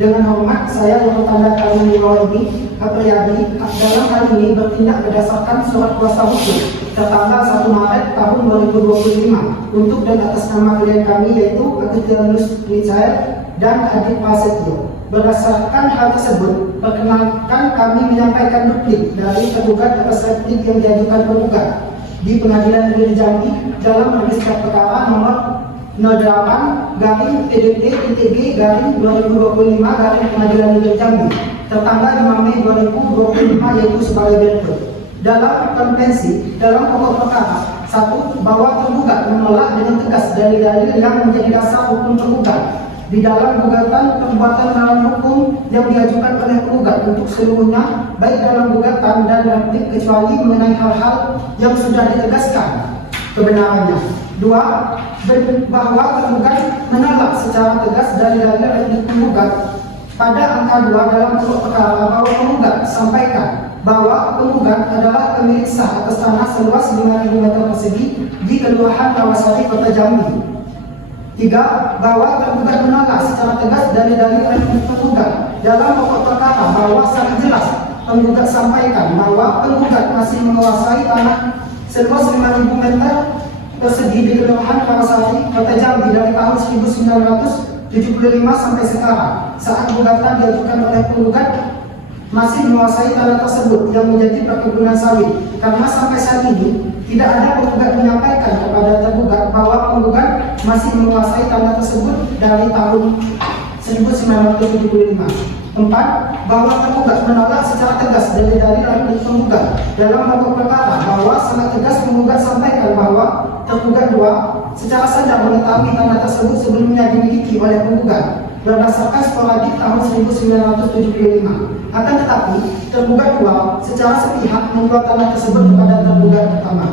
Dengan hormat, saya yang bertanda tangan di bawah ini, Apriyadi, dalam hal ini bertindak berdasarkan surat kuasa hukum tertanggal 1 Maret tahun 2025 untuk dan atas nama klien kami yaitu Agustinus Mikel dan Adi Prasetyo. Berdasarkan hal tersebut, perkenankan kami menyampaikan duplik dari tergugat atas replik yang diajukan penggugat di Pengadilan Negeri Jambi dalam register perkara nomor 08-PDT-G-2025 Pengadilan Negeri Jambi tertanggal 5 Mei 2025 yaitu sebagai berikut. Dalam konvensi, dalam pokok perkara, 1. Bahwa tergugat menolak dengan tegas dalil-dalil yang menjadi dasar hukum tergugat di dalam gugatan perbuatan melawan hukum yang diajukan oleh penggugat untuk seluruhnya, baik dalam gugatan dan replik kecuali mengenai hal-hal yang sudah ditegaskan kebenarannya. 2. Bahwa tergugat menolak secara tegas dalil-dalil replik penggugat pada angka 2 dalam pokok perkara bahwa penggugat sampaikan bahwa penggugat adalah pemilik sah atas tanah seluas 5.000 meter persegi di Kelurahan Rawasari, Kota Jambi. 3. Bahwa tergugat menolak secara tegas dalil-dalil replik penggugat dalam pokok perkara bahwa sangat jelas penggugat sampaikan bahwa penggugat masih menguasai tanah seluas 5.000 meter persegi di Kelurahan Rawasari, Kota Jambi dari tahun 1975 sampai sekarang saat gugatan diajukan oleh penggugat masih menguasai tanah tersebut yang menjadi perkebunan sawit, karena sampai saat ini tidak ada penggugat menyampaikan kepada tergugat bahwa penggugat masih menguasai tanah tersebut dari tahun 1975. 4. Bahwa tergugat menolak secara tegas dalil-dalil replik penggugat dalam pokok perkara bahwa sangat tegas penggugat sampaikan bahwa tergugat 2 secara sadar mengetahui tanah tersebut sebelumnya dimiliki oleh penggugat berdasarkan sporadik tahun 1975. Akan tetapi, tergugat 2 secara sepihak menjual tanah tersebut kepada tergugat pertama.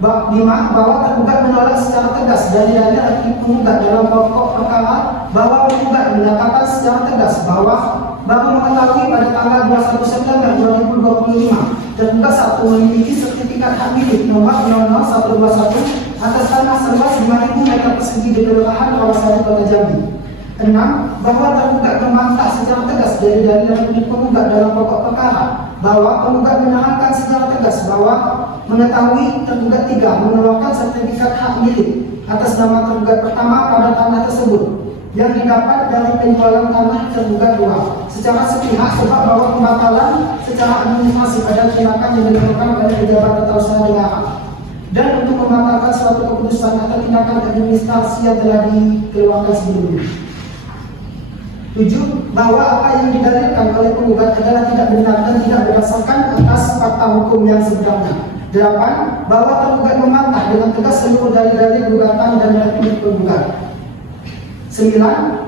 5. Bahwa tergugat menolak secara tegas dalil-dalil replik penggugat dalam pokok perkara bahwa penggugat menyatakan secara tegas bahwa baru mengetahui pada tanggal 21 September 2025 tergugat 1 memiliki sertifikat hak milik nomor 00121 atas tanah seluas 5.000 meter persegi di Kelurahan Rawasari, Kota Jambi. 6. Bahwa tergugat membantah secara tegas dalil-dalil replik penggugat dalam pokok perkara bahwa penggugat menerangkan secara tegas bahwa mengetahui tergugat 3 mengeluarkan sertifikat hak milik atas nama tergugat pertama pada tanah tersebut yang didapat dari penjualan tanah tergugat 2 secara sepihak sebab bahwa pembatalan secara administrasi pada tindakan yang dilakukan oleh pejabat tata usaha negara dan untuk membatalkan suatu keputusan atau tindakan administrasi yang telah dikeluarkan sebelumnya. 7. Bahwa apa yang didalilkan oleh penggugat adalah tidak benar dan tidak berdasarkan atas fakta hukum yang sebenarnya. 8. Bahwa tergugat membantah dengan tegas seluruh dalil-dalil gugatan dan replik penggugat. 9.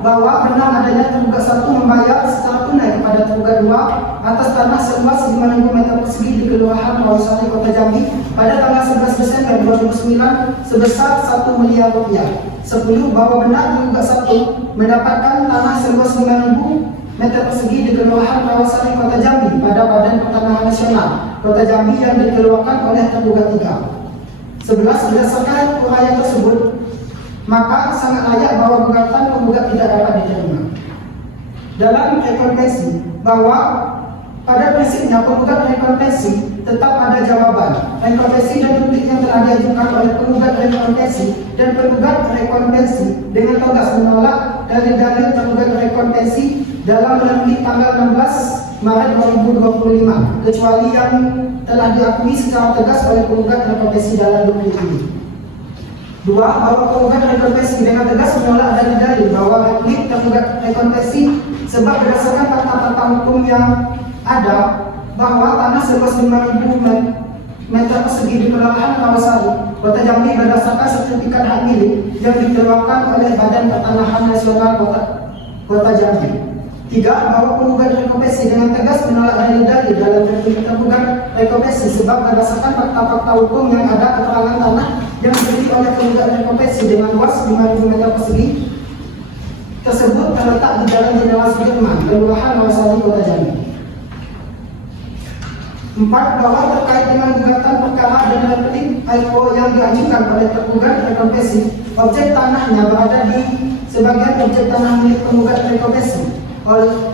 Bahwa benar adanya tergugat 1 membayar secara tunai kepada tergugat 2 atas tanah seluas 5.000 meter persegi di Kelurahan Rawasari, Kota Jambi pada tanggal 11 Desember 2009 sebesar 1 miliar rupiah. 10. Bahwa benar tergugat 1 mendapatkan tanah seluas 5.000 meter persegi di Kelurahan Rawasari, Kota Jambi pada Badan Pertanahan Nasional Kota Jambi yang dikeluarkan oleh tergugat 3. 11. Berdasarkan uraian tersebut, maka sangat layak bahwa gugatan penggugat tidak dapat diterima. Dalam rekonvensi bahwa pada prinsipnya penggugat rekonvensi tetap ada jawaban. Rekonvensi dan duplik yang telah diajukan oleh penggugat rekonvensi dan penggugat rekonvensi dengan tegas menolak dalil-dalil tergugat rekonvensi dalam replik tanggal 16 Maret 2025 kecuali yang telah diakui secara tegas oleh penggugat rekonvensi dalam duplik ini. 2. Bahwa penggugat rekonvensi dengan tegas menolak dalil-dalil bahwa replik tergugat rekonvensi sebab berdasarkan fakta-fakta hukum yang ada bahwa tanah seluas 5.000 meter persegi di Kelurahan Rawasari, Kota Jambi berdasarkan sertifikat hak milik yang dikeluarkan oleh Badan Pertanahan Nasional Kota Jambi. 3. Bahwa penggugat rekonvensi dengan tegas menolak dalil-dalil dalam replik tergugat rekonvensi sebab berdasarkan fakta-fakta hukum yang ada keterangan tanah yang dimiliki oleh penggugat rekonvensi dengan luas 5.000 meter persegi tersebut terletak di Jalan Jenderal Sudirman, Kelurahan Rawasari, Kota Jambi. 4. Bahwa terkait dengan gugatan perkara dan replik IPO yang diajukan oleh tergugat rekonvensi, objek tanahnya berada di sebagian objek tanah milik penggugat rekonvensi.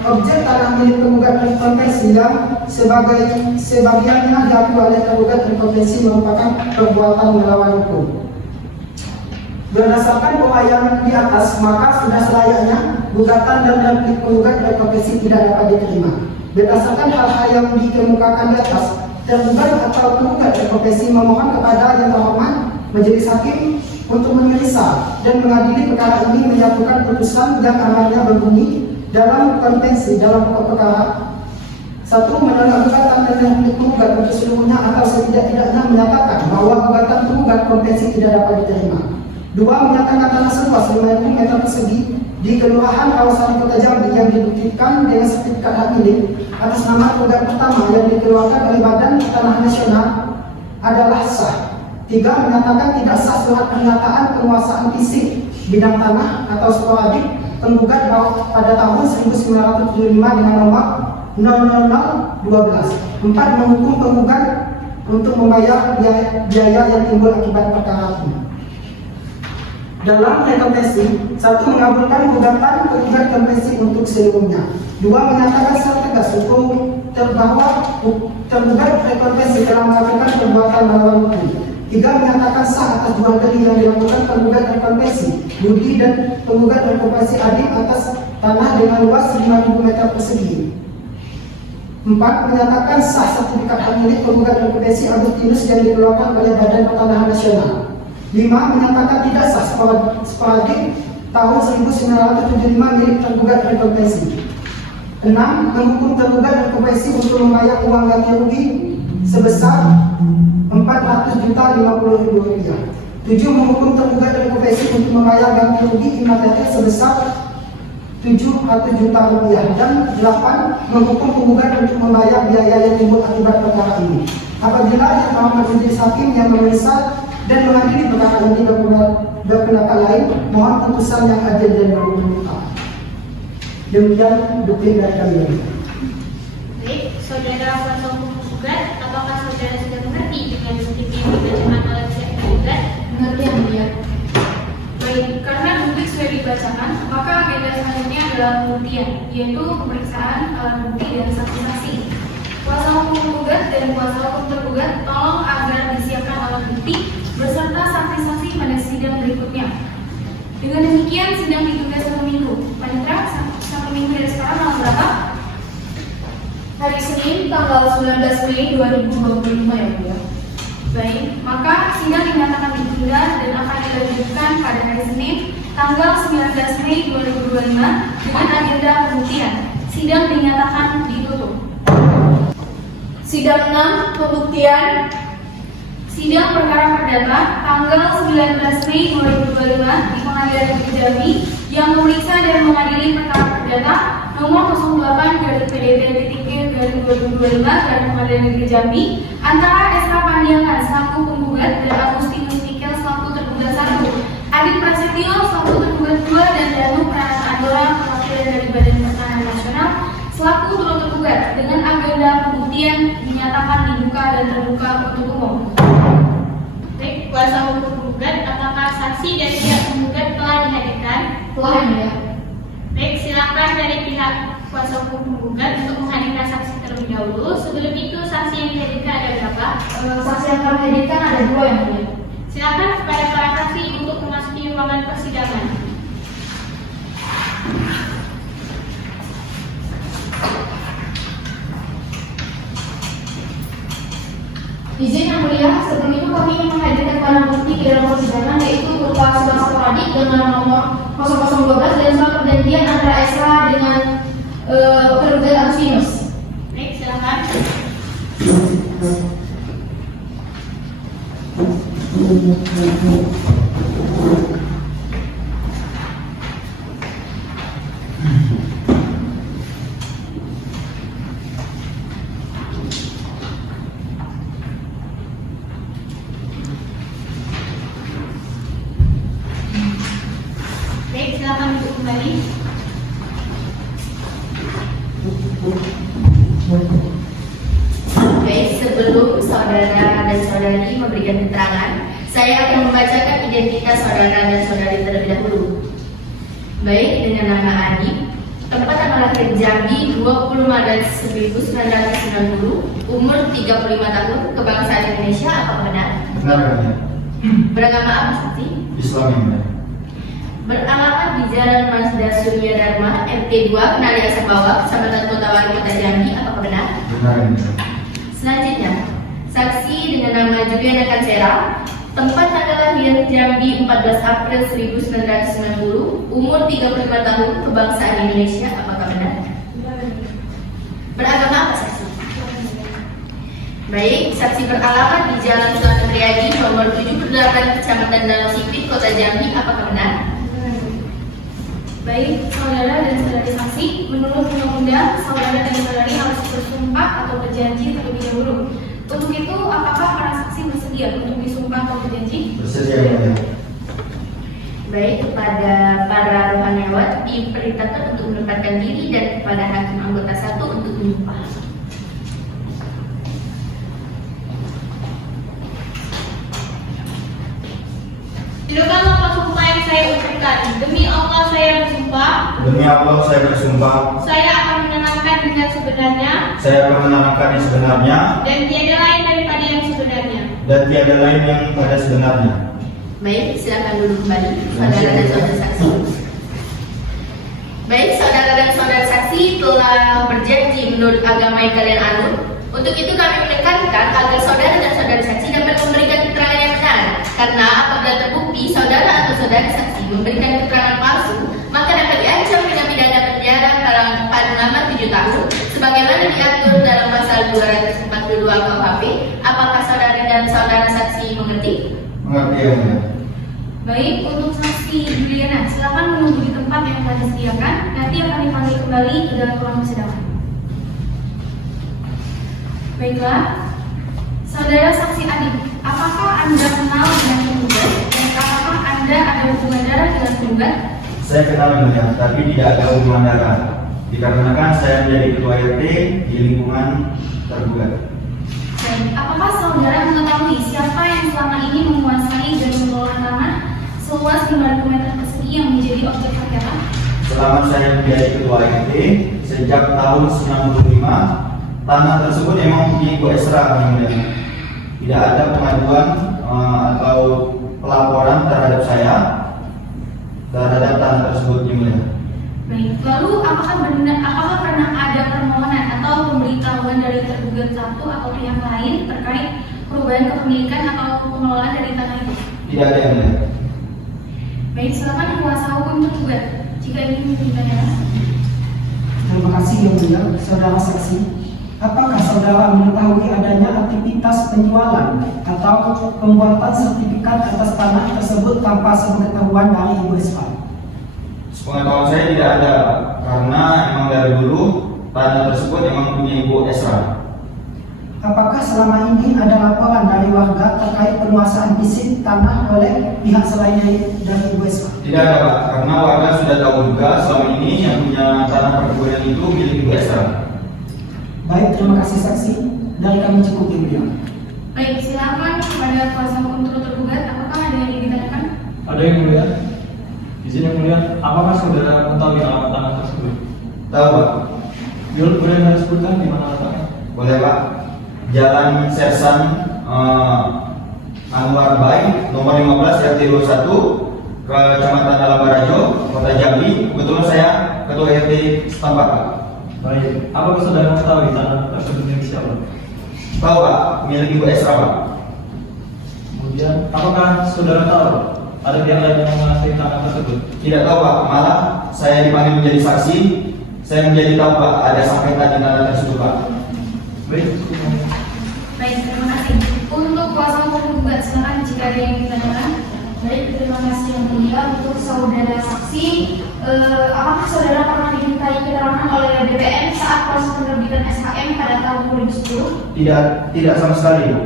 Objek tanah milik penggugat rekonvensi yang sebagiannya diakui oleh tergugat rekonvensi merupakan perbuatan melawan hukum. Berdasarkan uraian di atas, maka sudah selayaknya gugatan dan replik penggugat berprofesi tidak dapat diterima. Berdasarkan hal-hal yang dikemukakan di atas, tergugat atau penggugat berprofesi memohon kepada yang terhormat Majelis Hakim untuk memeriksa dan mengadili perkara ini menyatukan putusan yang amannya berbunyi dalam kontensi dalam pokok perkara. 1. Menolak gugatan dan replik penggugat untuk seluruhnya atau setidak-tidaknya menyatakan bahwa gugatan penggugat konvensi tidak dapat diterima. 2. Menyatakan tanah seluas 5.000 meter persegi di Kelurahan Kawasan Kota Jambi yang dibuktikan dengan sertifikat hak milik atas nama penggugat pertama yang dikeluarkan oleh Badan Pertanahan Nasional adalah sah. 3. Menyatakan tidak sah surat pernyataan penguasaan fisik bidang tanah atau sporadik penggugat pada tahun 1975 dengan nomor 00012. 4. Menghukum penggugat untuk membayar biaya yang timbul akibat perkara ini. Dalam rekomendasi, 1. Mengabulkan gugatan penggugat konvensi untuk seluruhnya. 2. Menyatakan secara tegas hukum tergugat rekonvensi telah melakukan perbuatan melawan hukum. 3. Menyatakan sah atas dua dalil yang dilakukan penggugat rekonvensi Budi dan penggugat rekonvensi Adib atas tanah dengan luas 5.000 meter persegi. 4. Menyatakan sah sertifikat hak milik penggugat rekonvensi Agustinus yang dikeluarkan oleh Badan Pertanahan Nasional. 5. Menyatakan tidak sah sporadik tahun 1975 milik tergugat rekonvensi. 6. Menghukum tergugat rekonvensi untuk membayar uang ganti rugi sebesar Rp400.050.000. 7. Menghukum tergugat rekonvensi untuk membayar ganti rugi imaterial sebesar Rp700 juta. Dan 8. Menghukum penggugat untuk membayar biaya yang timbul akibat perkara ini. Apabila yang terhormat Majelis Hakim yang memeriksa dan mengadili perkara ini berpendapat lain, mohon putusan yang adil dan bermanfaat. Demikian doktrin dari kami. Baik, saudara kuasa hukum penggugat, apakah saudara sudah mengerti dengan bukti yang dibacakan oleh pihak penggugat? Mengerti yang mulia. Baik, karena bukti sudah dibacakan, maka agenda selanjutnya adalah pembuktian, yaitu pemeriksaan alat bukti dan saksi-saksi. Kuasa hukum penggugat dan kuasa hukum tergugat tolong agar disiapkan alat bukti beserta saksi-saksi pada sidang berikutnya. Dengan demikian sidang ditunda 1 minggu. Panitra, 1 minggu dari sekarang tanggal berapa? Hari Senin tanggal 19 Mei 2025 ya Bu. Baik, maka sidang dinyatakan ditunda dan akan dilanjutkan pada hari Senin tanggal 19 Mei 2025 dengan agenda pembuktian. Sidang dinyatakan ditutup. Sidang 6 pembuktian. Sidang perkara perdata tanggal 19 Mei 2025 di Pengadilan Negeri Jambi yang memeriksa dan mengadili perkara perdata nomor 08/PDT-G/2025 dari Pengadilan Negeri Jambi antara SK Pandiangan selaku penggugat dan Agustinus Nikel selaku tergugat 1, Adit Prasetyo selaku tergugat 2 dan Danu Pranata Andora perwakilan dari Badan Pertanahan Nasional selaku turut tergugat dengan agenda pembuktian dinyatakan dibuka dan terbuka untuk umum. Baik, kuasa hukum penggugat, apakah saksi dari pihak penggugat telah dihadirkan? Telah ya mulia. Baik, silakan dari pihak kuasa hukum penggugat untuk menghadirkan saksi terlebih dahulu. Sebelum itu, saksi yang dihadirkan ada berapa? Saksi yang kami hadirkan ada 2 yang mulia. Silakan kepada para saksi untuk memasuki ruangan persidangan. Izin yang mulia, sebelum itu kami ingin menghadirkan barang bukti di dalam persidangan yaitu berupa surat sporadik dengan nomor 0012 dan surat perjanjian antara Esra dengan tergugat Agustinus. Baik, silakan. Baik, silakan duduk kembali. Baik, sebelum saudara dan saudari memberikan keterangan, saya akan membacakan identitas saudara dan saudari terlebih dahulu. Baik, dengan nama Adi, tempat tanggal lahir Jambi 20 Maret 1990, umur 35 tahun, kebangsaan Indonesia, apa benar? Benar. Beragama apa saksi? Islam yang mulia. Beralamat di Jalan Mazda Surya Dharma, RT 2, Kenali Asam Bawah, Kecamatan Kota Wali, Kota Jambi. Apakah benar? Benar yang mulia. Selanjutnya, saksi dengan nama Juliana Kansera, tempat tanggal lahir Jambi 14 April 1990, umur 35 tahun, kebangsaan Indonesia. Apakah benar? Beragama apa saksi? Baik, saksi beralamat di Jalan Sultan Triadi nomor 78 Kecamatan Danau Sipit, Kota Jambi. Apakah benar? Baik, saudara dan saudari saksi, menurut undang-undang, saudara dan saudari harus bersumpah atau berjanji terlebih dahulu. Untuk itu, apakah para saksi bersedia untuk disumpah atau berjanji? Bersedia yang mulia. Baik, kepada para rohaniawan diperintahkan untuk menempatkan diri dan kepada hakim anggota 1 untuk menyumpah. Silakan nota sumpah yang saya ucapkan. Demi Allah saya bersumpah. Demi Allah saya bersumpah, Saya akan menenangkan dengan sebenarnya saya akan menerangkan yang sebenarnya dan tiada lain daripada yang sebenarnya. dan tiada lain yang pada sebenarnya. Baik, silakan dulu kembali saudara dan saudara saksi. Baik, saudara dan saudara saksi telah berjanji menurut agama yang kalian anut. Untuk itu kami menekankan agar saudara dan saudara saksi dapat memberikan keterangan yang benar. Karena apabila terbukti saudara atau saudara saksi memberikan keterangan palsu, maka dapat diancam dengan pidana penjara paling lama 7 tahun, sebagaimana diatur dalam pasal 242 KUHP. Apakah saudara dan saudara saksi mengerti? Mengerti yang mulia. Baik, untuk saksi Juliana, silakan menunggu di tempat yang telah disediakan. Nanti akan dipanggil kembali ke dalam ruang persidangan. Baiklah, saudara saksi Adi, apakah Anda kenal dengan tergugat dan apakah Anda ada hubungan darah dengan tergugat? Saya kenal yang mulia, tapi tidak ada hubungan darah. Dikarenakan saya menjadi ketua RT di lingkungan tergugat. Baik, apakah saudara mengetahui siapa yang selama ini menguasai dan mengelola tanah seluas 5.000 meter persegi yang menjadi objek sengketa? Selama saya menjadi ketua RT sejak tahun 95, tanah tersebut memang punya Ibu Esra yang mulia. Tidak ada pengaduan atau pelaporan terhadap saya terhadap tanah tersebut yang mulia. Baik, lalu apakah pernah ada permohonan atau pemberitahuan dari tergugat satu atau pihak lain terkait perubahan kepemilikan atau pengelolaan dari tanah itu? Tidak ada yang mulia. Baik, silakan kuasa hukum tergugat jika ingin bertanya. Terima kasih yang mulia, saudara saksi. Apakah saudara mengetahui adanya aktivitas penjualan atau pembuatan sertifikat atas tanah tersebut tanpa sepengetahuan dari Ibu Esra? Sepengetahuan saya tidak ada, karena emang dari dulu tanah tersebut memang punya Ibu Esra. Apakah selama ini ada laporan dari warga terkait penguasaan fisik tanah oleh pihak selain dari Ibu Esra? Tidak ada, Pak, karena warga sudah tahu juga selama ini yang punya tanah perkebunan itu milik Ibu Esra. Baik, terima kasih saksi. Dari kami cukup yang mulia. Baik, silakan kepada kuasa hukum tergugat. Apakah ada yang ingin ditanyakan? Ada yang mulia. Izin yang mulia, apakah saudara mengetahui alamat tanah tersebut? Tahu, Pak? Boleh anda sebutkan di mana letaknya? Boleh, Pak. Jalan Sersan Anwar Baik, nomor 15 RT 21, Kecamatan Alam Barajo, Kota Jambi. Kebetulan saya ketua RT setempat, Pak. Baik, apakah saudara mengetahui tanah tersebut milik siapa? Tahu, Pak, milik Ibu Esra, Pak. Kemudian, apakah saudara tahu ada pihak lain yang menguasai tanah tersebut? Tidak tahu, Pak. Malah saya dipanggil menjadi saksi. Saya menjadi tahu, Pak, ada sengketa di tanah tersebut, Pak. Baik, Baik, terima kasih. Untuk kuasa hukum tergugat, silakan jika ada yang ingin ditanyakan. Baik, terima kasih yang mulia. Untuk saudara saksi, apakah saudara pernah dimintai keterangan oleh BPN saat proses penerbitan SKM pada tahun 2010? Tidak sama sekali, Bu.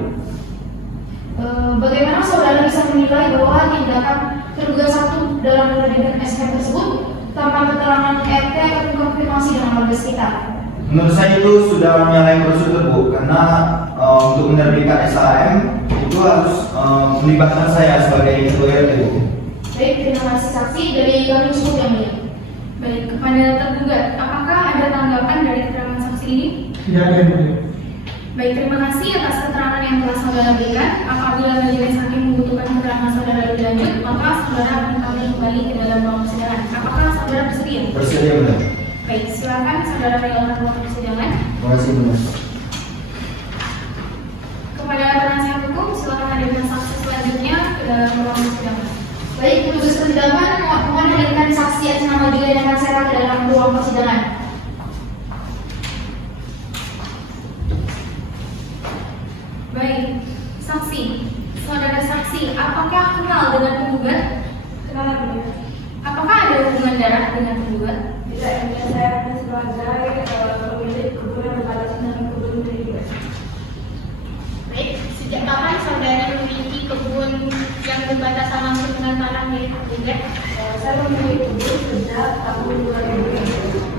Bagaimana saudara bisa menilai bahwa tindakan terduga satu dalam penerbitan SKM tersebut tanpa keterangan RT atau konfirmasi dengan warga sekitar? Menurut saya itu sudah menyalahi prosedur, Bu, karena untuk menerbitkan SKM itu harus melibatkan saya sebagai ketua RT, Bu. Baik, terima kasih saksi. Dari kami cukup yang mulia. Baik, kepada tergugat, apakah ada tanggapan dari keterangan saksi ini? Tidak ada yang mulia. Baik, terima kasih atas keterangan yang telah saudara berikan. Apabila majelis hakim membutuhkan keterangan saudara lebih lanjut, maka saudara akan kami kembali ke dalam ruang persidangan. Apakah saudara bersedia? Bersedia benar. Baik, silakan saudara meninggalkan ruang persidangan. Terima kasih benar. Kepada penasihat hukum, silakan hadirkan saksi selanjutnya ke dalam ruang persidangan. Baik, petugas persidangan mohon hadirkan saksi atas nama Julia dan Mansera ke dalam ruang persidangan. Baik, saksi. Saudara saksi, apakah kenal dengan penggugat? Kenal ya? Apakah ada hubungan darah dengan penggugat? Tidak, yang saya akan sebagai pemilik kebun yang berbatas dengan kebun milik juga. Baik, sejak kapan saudara memiliki kebun yang berbatasan langsung dengan tanah milik penggugat? Saya memiliki kebun sejak tahun 2000.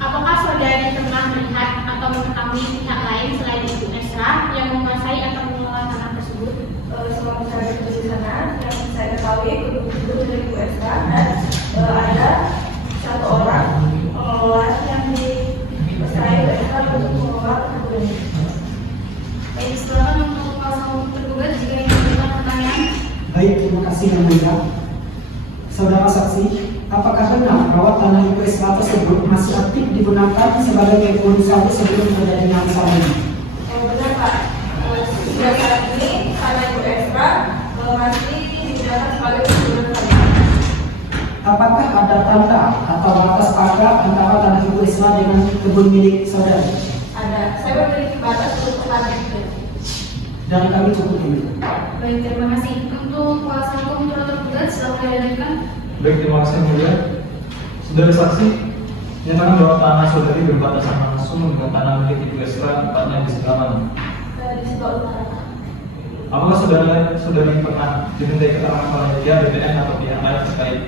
Apakah saudari pernah melihat atau mengetahui pihak lain selain Ibu Esra yang menguasai atau mengelola tanah tersebut? Selama saya bekerja di sana, yang saya ketahui kebun milik Ibu Esra dan ada satu orang pengelola yang dipercaya Ibu Esra untuk mengelola kebun ini. Baik, silakan untuk kuasa hukum tergugat jika ingin memberikan pertanyaan. Baik, terima kasih yang mulia. Saudara saksi, apakah benar bahwa tanah Ibu Esra tersebut masih aktif digunakan sebagai kebun sawit sebelum terjadinya masalah ini? Benar Pak, sejak saat ini tanah Ibu Esra masih digunakan sebagai kebun sawit. Apakah ada tanda atau batas pagar antara tanah Ibu Esra dengan kebun milik saudara? Ada, saya memiliki batas untuk tanah itu. Dan kami cukup ini. Baik, terima kasih. Untuk kuasa hukum tergugat, silakan dilanjutkan. Baik, terima kasih yang mulia. Saudara saksi, nyatakan bahwa tanah saudari berbatasan langsung dengan tanah milik Ibu Esra, tempatnya di sebelah mana? Di sebelah utara. Apakah saudari pernah dimintai keterangan oleh pihak BPN atau pihak lain terkait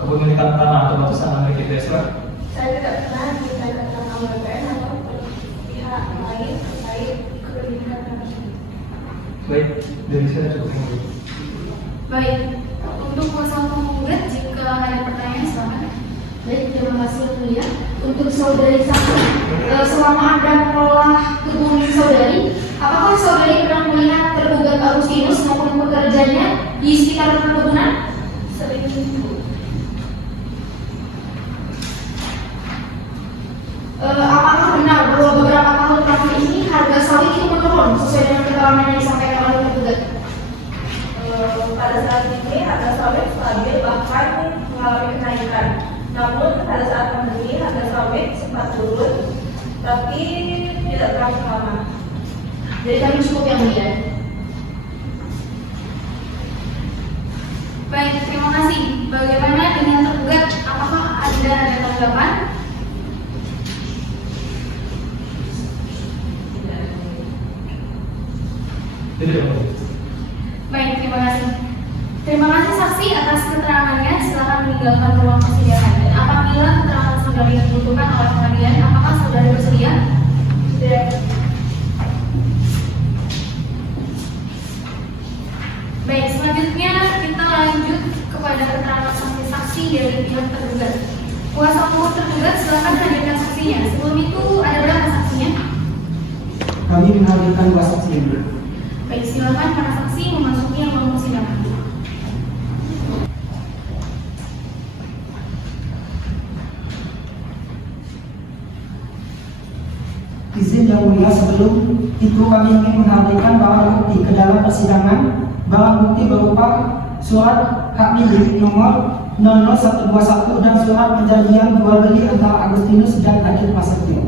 kepemilikan tanah atau batasan milik Ibu Esra? Saya tidak pernah dimintai keterangan oleh BPN atau pihak lain terkait kepemilikan tanah tersebut. Baik, dari saya cukup yang mulia. Baik, untuk kuasa hukum penggugat, jika ada pertanyaan silakan. Baik, terima kasih yang mulia. Untuk saudari saksi, selama Anda mengelola kebun milik saudari, apakah saudari pernah melihat tergugat Agustinus maupun pekerjanya di sekitar perkebunan? Sering Apakah benar bahwa beberapa tahun terakhir ini harga sawit itu menurun sesuai dengan keterangan yang disampaikan oleh tergugat? Pada saat ini harga sawit stabil bahkan mengalami kenaikan. Namun pada saat pandemi harga sawit sempat turun, tapi tidak terlalu lama. Jadi kami cukup yang mulia. Baik, terima kasih. Bagaimana dengan tergugat? Apakah ada tanggapan? Tidak, yang mulia. Baik, terima kasih. Terima kasih saksi atas keterangannya. Silakan meninggalkan ruang persidangan. Dan apabila keterangan saudari dibutuhkan oleh pengadilan, apakah saudari bersedia? Tidak. Baik, selanjutnya kita lanjut kepada keterangan saksi-saksi dari pihak tergugat. Kuasa hukum tergugat, silakan hadirkan saksinya. Sebelum itu ada berapa saksinya? Kami menghadirkan dua saksi ini. Baik, silakan para saksi memasuki ruang persidangan. Izin yang mulia, sebelum itu kami ingin menghadirkan barang bukti ke dalam persidangan. Barang bukti berupa surat hak milik nomor 00121 dan surat perjanjian jual beli antara Agustinus dan Adit Prasetyo.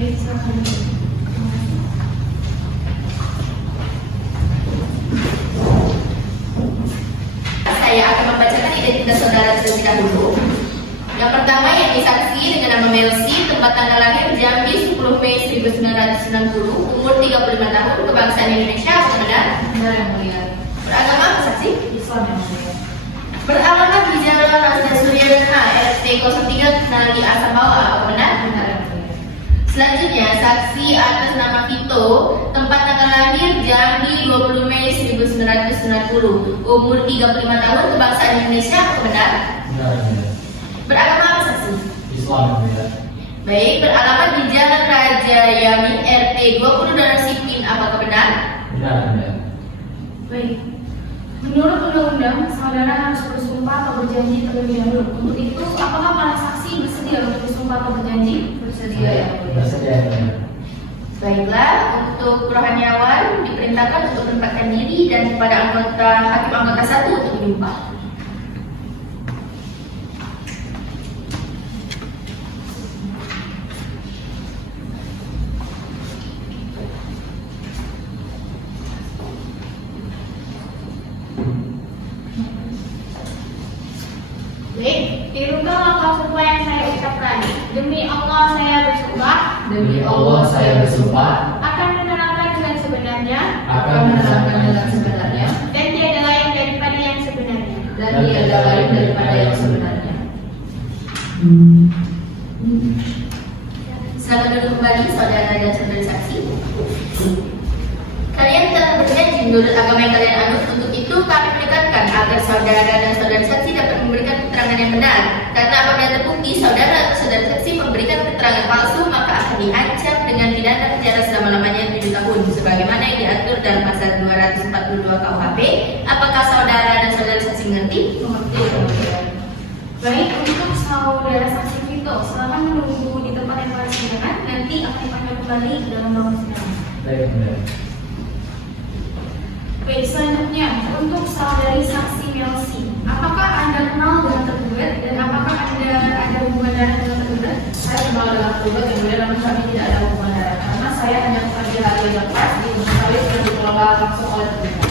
Baik, silakan. Saya akan membacakan identitas saudara terlebih dahulu. Yang pertama yang disaksi dengan nama Melsi, tempat tanggal lahir Jambi 10 Mei 1990, umur 35 tahun, kebangsaan Indonesia, benar? Benar yang mulia. Beragama apa saksi? Islam yang mulia. Beralamat di Jalan Rasda Suryadana RT 03 Kenali Asambau. Apa benar? Benar. Selanjutnya, saksi atas nama Vito, tempat tanggal lahir Jambi 20 Mei 1990, umur 35 tahun, kebangsaan Indonesia. Apa benar? Benar, ya. Beragama apa saksi? Islam, ya. Baik, beralamat di Jalan Raja Yamin RT 20 Darusipin. Apakah benar? Benar, ya. Baik. Menurut undang-undang, saudara harus bersumpah atau berjanji terlebih dahulu. Untuk itu, apakah para saksi bersedia untuk bersumpah atau berjanji? Bersedia ya. Bersedia, ya. Baiklah, untuk rohaniawan diperintahkan untuk menempatkan diri dan kepada anggota hakim anggota 1 untuk menyumpah. Baik, tirukan langkah sumpah yang saya ucapkan. Demi Allah saya bersumpah. Demi Allah saya bersumpah Akan menerangkan dengan sebenarnya. akan menerangkan dengan sebenarnya Dan tiada lain daripada yang sebenarnya. dan tiada lain daripada yang sebenarnya. Selamat duduk kembali saudara dan saudari saksi. Kalian telah berjanji menurut agama yang kalian anut. Untuk itu kami menekankan agar saudara dan saudari saksi dapat memberikan keterangan yang benar. Karena apabila terbukti saudara atau saudari saksi memberikan keterangan palsu, maka akan diancam dengan pidana penjara selama-lamanya 7 tahun sebagaimana yang diatur dalam pasal 242 KUHP. Apakah saudara dan saudari saksi mengerti? Mengerti. Baik, untuk saudara saksi Vito, selama menunggu di tempat yang persidangan, nanti akan dipanggil kembali ke dalam ruang persidangan. Baik, benar. Baik, selanjutnya untuk saudari saksi Melsi, apakah Anda kenal dengan tergugat dan apakah Anda ada hubungan darah dengan tergugat? Saya kenal dengan tergugat yang mulia, namun kami tidak ada hubungan darah karena saya hanya bekerja hari yang lepas di Australia sudah dikelola langsung oleh tergugat.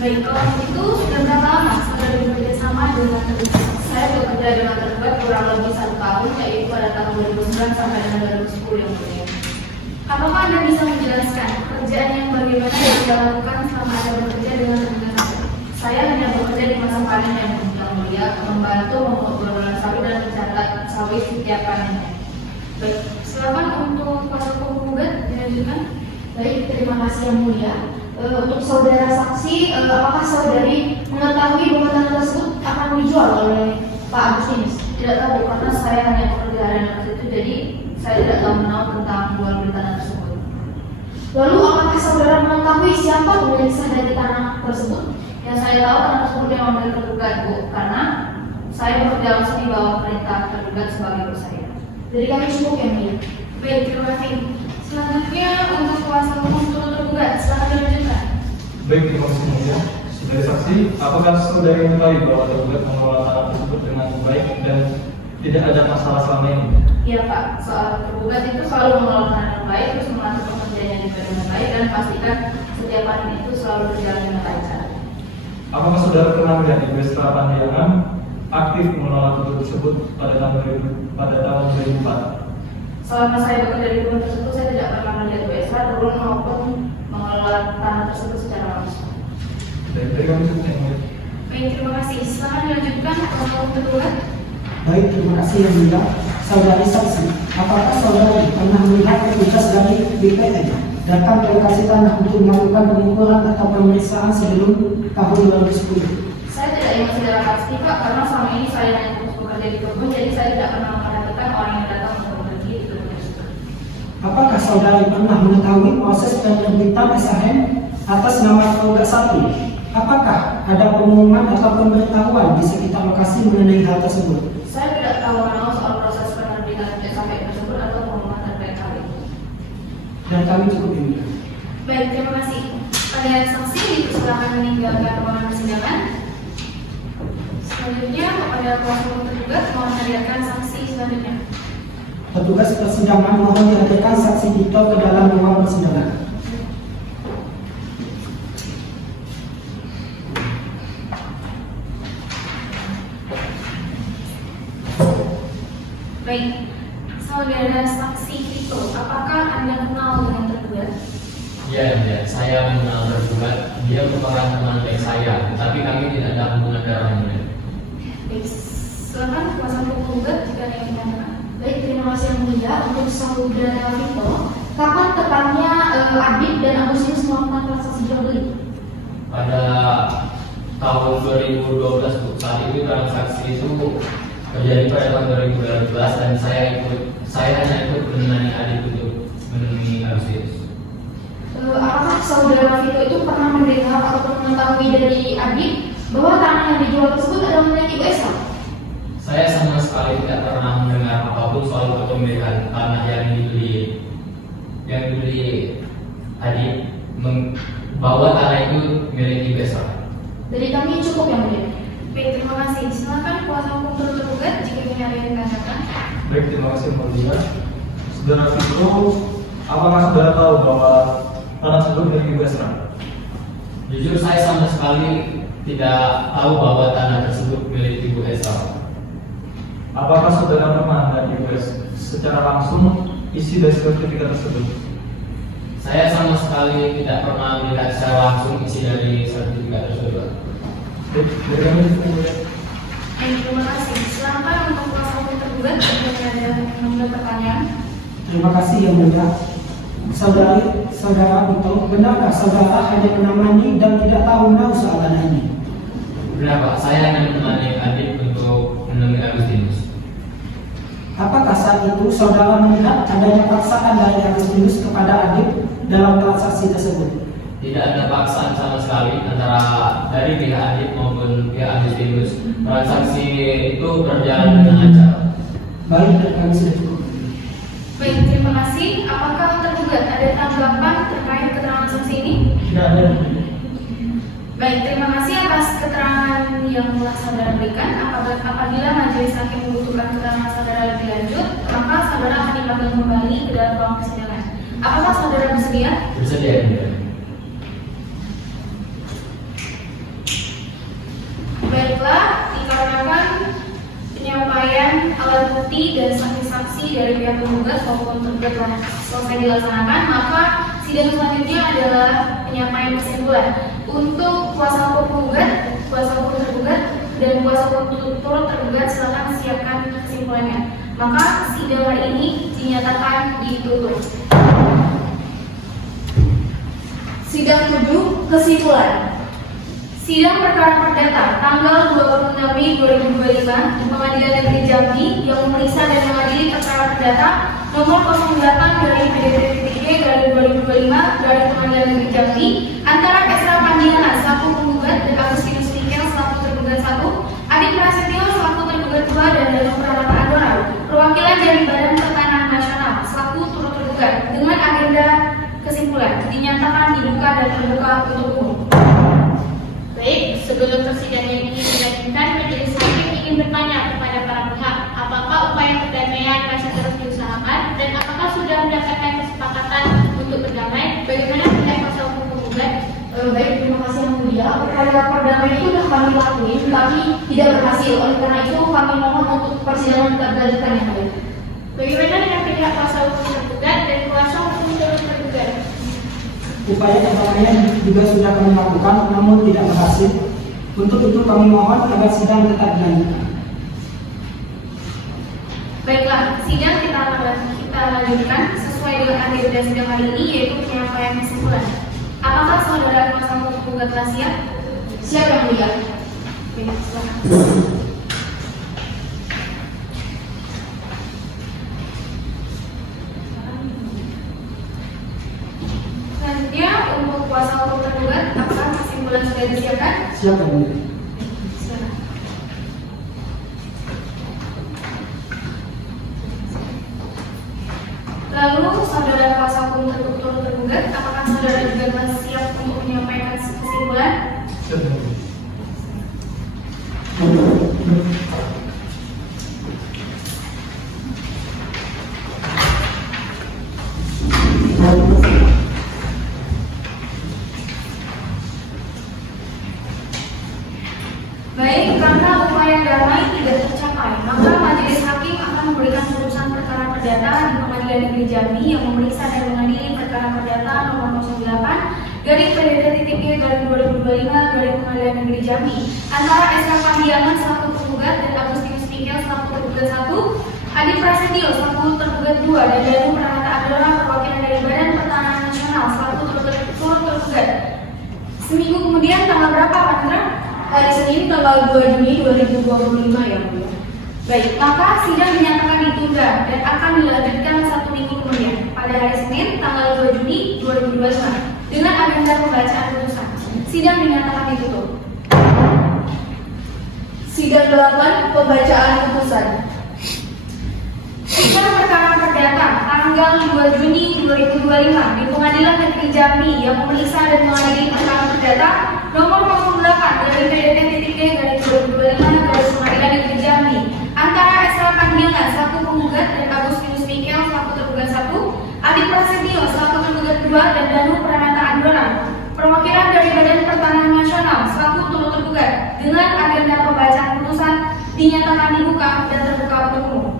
Baik, kalau begitu sudah berapa lama saudara bekerja sama dengan tergugat? Saya bekerja dengan tergugat kurang lebih 1 tahun, yaitu pada tahun 2009 sampai dengan 2010 yang mulia. Apakah Anda bisa menjelaskan pekerjaan yang bagaimana yang Anda lakukan selama Anda bekerja dengan tergugat? Saya hanya bekerja di masa panen yang mulia, membantu mengolah sawit dan mencatat sawit setiap panennya. Baik, silakan untuk kuasa hukum penggugat dilanjutkan. Baik, terima kasih yang mulia. Untuk saudara saksi, apakah saudari mengetahui bahwa tanah tersebut akan dijual oleh Pak Agustinus? Tidak tahu karena saya hanya bekerja hari yang itu, jadi saya tidak tahu menau tentang jual beli tanah tersebut. Lalu apakah saudara mengetahui siapa pemilik sah dari tanah tersebut? Yang saya tahu tanah tersebut yang memiliki tergugat, Bu, karena saya bekerja langsung di bawah perintah tergugat sebagai bos saya. Dari kami cukup yang mulia. Baik, terima kasih. Selanjutnya untuk kuasa hukum turut tergugat, silakan dilanjutkan. Baik, terima kasih mulia. Saudari saksi, apakah saudari mengetahui bahwa tergugat mengelola tanah tersebut dengan baik dan tidak ada masalah selama ini? Iya Pak, soal tergugat itu selalu mengelola tanah dengan baik, terus mengatur pekerjaannya juga dengan baik dan pastikan setiap panen itu selalu berjalan dengan lancar. Apakah saudara pernah melihat Ibu Estra Pandiangan aktif mengelola tanah tersebut pada tahun 2004? Selama saya bekerja di rumah tersebut, saya tidak pernah melihat Bu Esra turun maupun mengelola tanah tersebut secara langsung. Dari kami cukup yang mulia. Baik, terima kasih. Silakan dilanjutkan kuasa hukum tergugat. Baik, terima kasih yang mulia. Saudari saksi, apakah saudari pernah melihat petugas dari BPN datang ke lokasi tanah untuk melakukan pengukuran atau pemeriksaan sebelum tahun 2010? Saya tidak ingat secara pasti Pak, karena selama ini saya hanya fokus bekerja di kebun, jadi saya tidak pernah memperhatikan orang yang datang untuk bekerja di kebun tersebut. Apakah saudari pernah mengetahui proses penerbitan SHM atas nama tergugat 1? Apakah ada pengumuman atau pemberitahuan di sekitar lokasi mengenai hal tersebut? Saya tidak tahu menau soal proses penerbitan SHM tersebut atau pengumuman terkait hal itu. Dan kami cukup ini. Baik, terima kasih. Pada saksi dipersilakan meninggalkan ruangan persidangan. Selanjutnya kepada kuasa hukum tergugat mohon hadirkan saksi selanjutnya. Petugas persidangan mohon dihadirkan saksi Vito ke dalam ruang persidangan. Baik, saudara saksi Vito, apakah Anda kenal dengan tergugat? Ya, saya mengenal tergugat. Dia merupakan teman baik saya, tetapi kami tidak ada hubungan darah mulia. Baik, silakan kuasa hukum penggugat jika ada yang ditanyakan. Baik, terima kasih yang mulia. Untuk saudara Vito, kapan tepatnya Adit dan Agustinus melakukan transaksi jual beli? Pada tahun 2012 Bu. Saat itu transaksi itu terjadi pada tahun 2012 dan saya hanya ikut menemani Adit untuk menemui Agustinus. Apakah saudara Vito itu pernah mendengar atau mengetahui dari Adit bahwa tanah yang dijual tersebut adalah milik Ibu Esa? Saya sama sekali tidak pernah mendengar apapun soal kepemilikan tanah yang dibeli Adit, bahwa tanah itu milik Ibu Esa. Dari kami cukup yang mulia. Baik, terima kasih. Silakan kuasa hukum tergugat jika ingin ada yang ditanyakan. Baik, terima kasih yang mulia. Saudara Vito, apakah saudara tahu bahwa tanah tersebut milik Ibu Esra? Jujur saya sama sekali tidak tahu bahwa tanah tersebut milik Ibu Esra. Apakah saudara pernah melihat Ibu Esra secara langsung isi dari sertifikat tersebut? Saya sama sekali tidak pernah melihat secara langsung isi dari sertifikat tersebut. Baik, dari kami cukup yang mulia. Baik, terima kasih. Silakan untuk kuasa hukum tergugat jika ada yang memiliki pertanyaan. Terima kasih yang mulia. Saudara Vito, benarkah saudara hanya menemani dan tidak tahu menau soal tanah ini? Benar Pak, saya hanya menemani Adit untuk menemui Agustinus. Apakah saat itu saudara melihat adanya paksaan dari Agustinus kepada Adit dalam transaksi tersebut? Tidak ada paksaan sama sekali antara dari pihak Adit maupun pihak Agustinus. Transaksi itu berjalan dengan lancar. Baik, dan kami sudah cukup. Baik, terima kasih. Apakah tergugat ada tanggapan terkait keterangan saksi ini? Tidak ada. Baik, terima kasih atas keterangan yang telah saudara berikan. Apabila majelis hakim membutuhkan keterangan saudara lebih lanjut, maka saudara akan dipanggil kembali ke dalam ruang persidangan. Apakah saudara bersedia? Bersedia ya? Baiklah, dikarenakan penyampaian alat bukti dan saksi-saksi dari pihak penggugat maupun tergugat telah selesai dilaksanakan, maka sidang selanjutnya adalah penyampaian kesimpulan. Untuk kuasa hukum penggugat, kuasa hukum tergugat, dan kuasa hukum turut tergugat, silakan siapkan kesimpulannya. Maka sidang hari ini dinyatakan ditutup. Sidang 7, kesimpulan. Sidang perkara perdata tanggal 26 Mei 2025 di Pengadilan Negeri Jambi yang memeriksa dan mengadili perkara perdata nomor 08 dari PDP-3 2025 dari Pengadilan Negeri Jambi antara Esra Pandiana selaku penggugat dan Agustinus Nikel selaku tergugat 1, Adit Prasetyo selaku tergugat 2, dan Danau Pramana Donald perwakilan dari Badan Pertanahan Nasional selaku turut tergugat dengan agenda kesimpulan dinyatakan dibuka dan terbuka untuk umum. Baik, sebelum persidangan ini dilanjutkan, majelis hakim ingin bertanya kepada para pihak, apakah upaya perdamaian masih terus diusahakan dan apakah sudah mendapatkan kesepakatan untuk berdamai? Bagaimana pihak kuasa hukum penggugat? Baik, terima kasih yang mulia. Upaya perdamaian itu sudah kami lakuin, tapi tidak berhasil. Oleh karena itu kami mohon untuk persidangan tetap dilanjutkan yang baik. Bagaimana dengan pihak kuasa hukum tergugat dan kuasa hukum turut tergugat? Upaya perdamaian juga sudah kami lakukan, namun tidak berhasil. Untuk itu kami mohon agar sidang tetap dilanjutkan. Baiklah, sidang kita lanjutkan sesuai dengan agenda sidang hari ini, yaitu penyampaian kesimpulan. Apakah saudara kuasa hukum penggugat telah siap? Siap yang mulia. Baik, silakan. Selanjutnya untuk kuasa hukum tergugat, apakah kesimpulan sudah disiapkan? Siap yang mulia. Silakan. Lalu saudara kuasa hukum tergugat, apakah saudara juga telah siap untuk menyampaikan kesimpulan? Siap yang mulia. 2025 dari Pengadilan Negeri Jambi antara Esra Pandiangan selaku tergugat dan Agustinus Mingkel selaku tergugat 1, Adi Prasetyo selaku tergugat 2, dan Danu Pranata Abdullah perwakilan dari Badan Pertanahan Nasional selaku tergugat. Seminggu kemudian tanggal berapa, Pak Indra? Hari Senin tanggal 2 Juni 2025 ya Bu. Baik, maka sidang dinyatakan ditunda dan akan dilanjutkan 1 minggu kemudian pada hari Senin tanggal 2 Juni 2025 dengan agenda pembacaan putusan. Sidang dinyatakan ditutup. Sidang 8 pembacaan putusan. Sidang perkara perdata tanggal 2 Juni 2025 di Pengadilan Negeri Jambi yang memeriksa dan mengadili perkara perdata nomor 08 dari PDT-G/2025 dari Pengadilan Negeri Jambi antara Esra Pandiangan selaku penggugat dan Agustinus Mingkel selaku tergugat 1, Adi Prasetyo selaku tergugat 2, dan Danu Pranata Abdullah perwakilan dari Badan Pertanahan Nasional selaku turut tergugat dengan agenda pembacaan putusan dinyatakan dibuka dan terbuka untuk umum.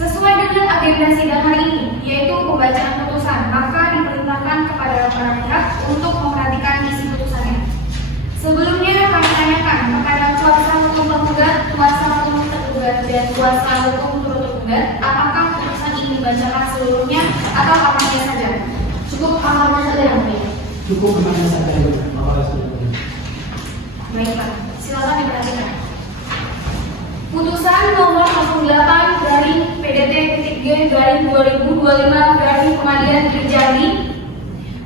Sesuai dengan agenda sidang hari ini, yaitu pembacaan putusan, maka diperintahkan kepada para pihak untuk memperhatikan isi putusannya. Sebelumnya kami tanyakan kepada kuasa hukum penggugat, kuasa hukum tergugat, dan kuasa hukum turut tergugat, apakah putusan ini dibacakan seluruhnya atau apanya saja? Cukup amalnya saja yang mulia. Cukup kemana saja. Baik Pak, silakan diperhatikan. Putusan nomor 08 dari PDT-G/2025 dari Pengadilan Negeri Jambi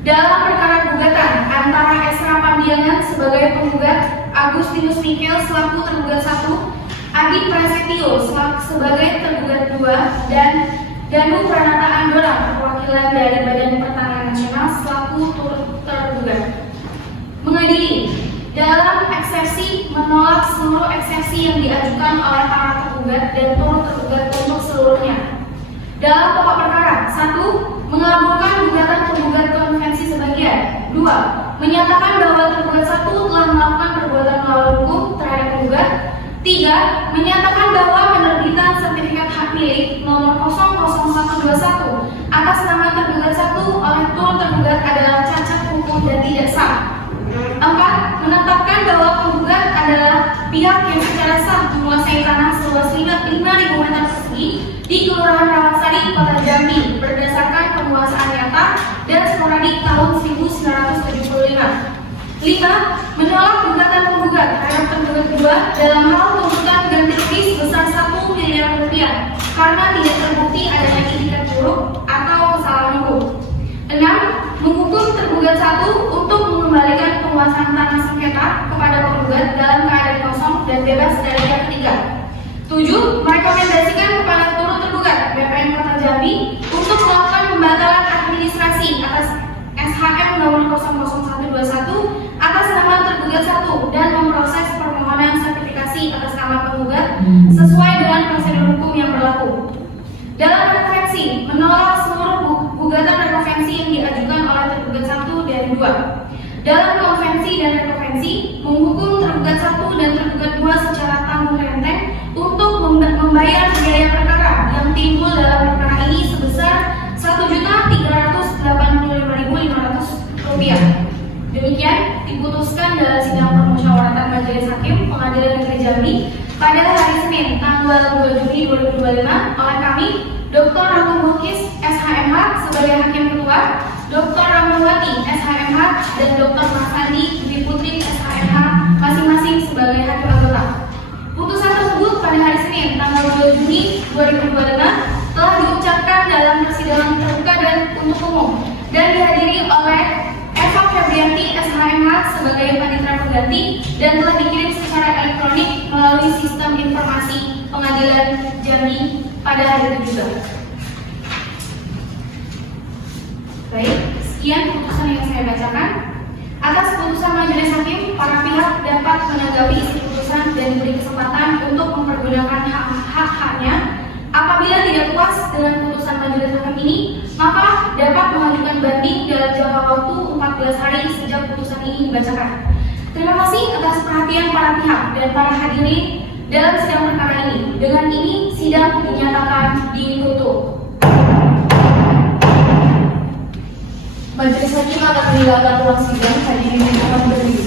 dalam perkara gugatan antara Esra Pandiangan sebagai penggugat, Agustinus Mingkel selaku tergugat 1, Adi Prasetyo sebagai tergugat 2, dan Danu Pranata Abdullah perwakilan dari Badan Pertanahan Nasional selaku turut tergugat. Mengadili dalam eksepsi menolak seluruh eksepsi yang diajukan oleh para tergugat dan turut tergugat untuk seluruhnya. Dalam pokok perkara, 1. Mengabulkan gugatan tergugat konvensi sebagian. 2. Menyatakan bahwa tergugat 1 telah melakukan perbuatan melawan hukum terhadap penggugat. 3. Menyatakan bahwa penerbitan sertifikat hak milik nomor 00121 atas nama tergugat 1 oleh turut tergugat adalah cacat hukum dan tidak sah. 4. Menetapkan bahwa penggugat adalah pihak yang secara sah menguasai tanah seluas 5.000 meter persegi di Kelurahan Rawasari, Kota Jambi berdasarkan penguasaan nyata dan sporadik tahun 1975. 5. Menolak gugatan penggugat terhadap tergugat 2 dalam hal tuntutan ganti rugi sebesar 1 miliar rupiah karena tidak terbukti adanya itikat buruk atau kesalahan hukum. 6. Menghukum tergugat 1 untuk mengembalikan penguasaan tanah sengketa kepada penggugat dalam keadaan kosong dan bebas dari pihak ketiga. 7. Merekomendasikan kepada turut tergugat BPN Kota Jambi untuk melakukan pembatalan administrasi atas SHM nomor 00121 atas nama tergugat 1 dan memproses permohonan sertifikasi atas nama penggugat sesuai dengan prosedur hukum yang berlaku. Dalam referensi, menolak seluruh gugatan rekonvensi yang diajukan oleh tergugat 1 dan 2. Dalam konvensi dan rekonvensi, menghukum tergugat 1 dan tergugat 2 secara tanggung renteng untuk membayar biaya perkara yang timbul dalam perkara ini sebesar Rp1.385.500. Demikian diputuskan dalam sidang permusyawaratan Majelis Hakim Pengadilan Negeri Jambi pada hari Senin tanggal 2 Juni 2025 oleh kami, Dr. Ratu Mukis, SHMH sebagai Hakim Ketua, Dr. Ramawati, SHMH, dan Dr. Masandi Dwi Putri, SHMH, masing-masing sebagai Hakim Anggota. Putusan tersebut pada hari Senin tanggal 2 Juni 2025 telah diucapkan dalam persidangan terbuka dan untuk umum dan dihadiri oleh Eva Febrianti, SHMH sebagai panitera pengganti dan telah dikirim secara elektronik melalui sistem informasi Pengadilan Jambi pada hari itu juga. Baik, sekian putusan yang saya bacakan. Atas putusan Majelis Hakim, para pihak dapat menanggapi isi putusan dan diberi kesempatan untuk mempergunakan hak-haknya. Apabila tidak puas dengan putusan Majelis Hakim ini, maka dapat mengajukan banding dalam jangka waktu 14 hari sejak putusan ini dibacakan. Terima kasih atas perhatian para pihak dan para hadirin dalam sidang perkara ini. Dengan ini, sidang dinyatakan ditutup. Majelis hakim akan meninggalkan ruang sidang. Hadirin akan berdiri.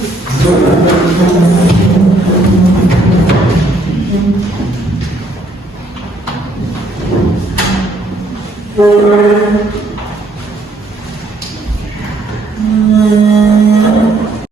Hmm.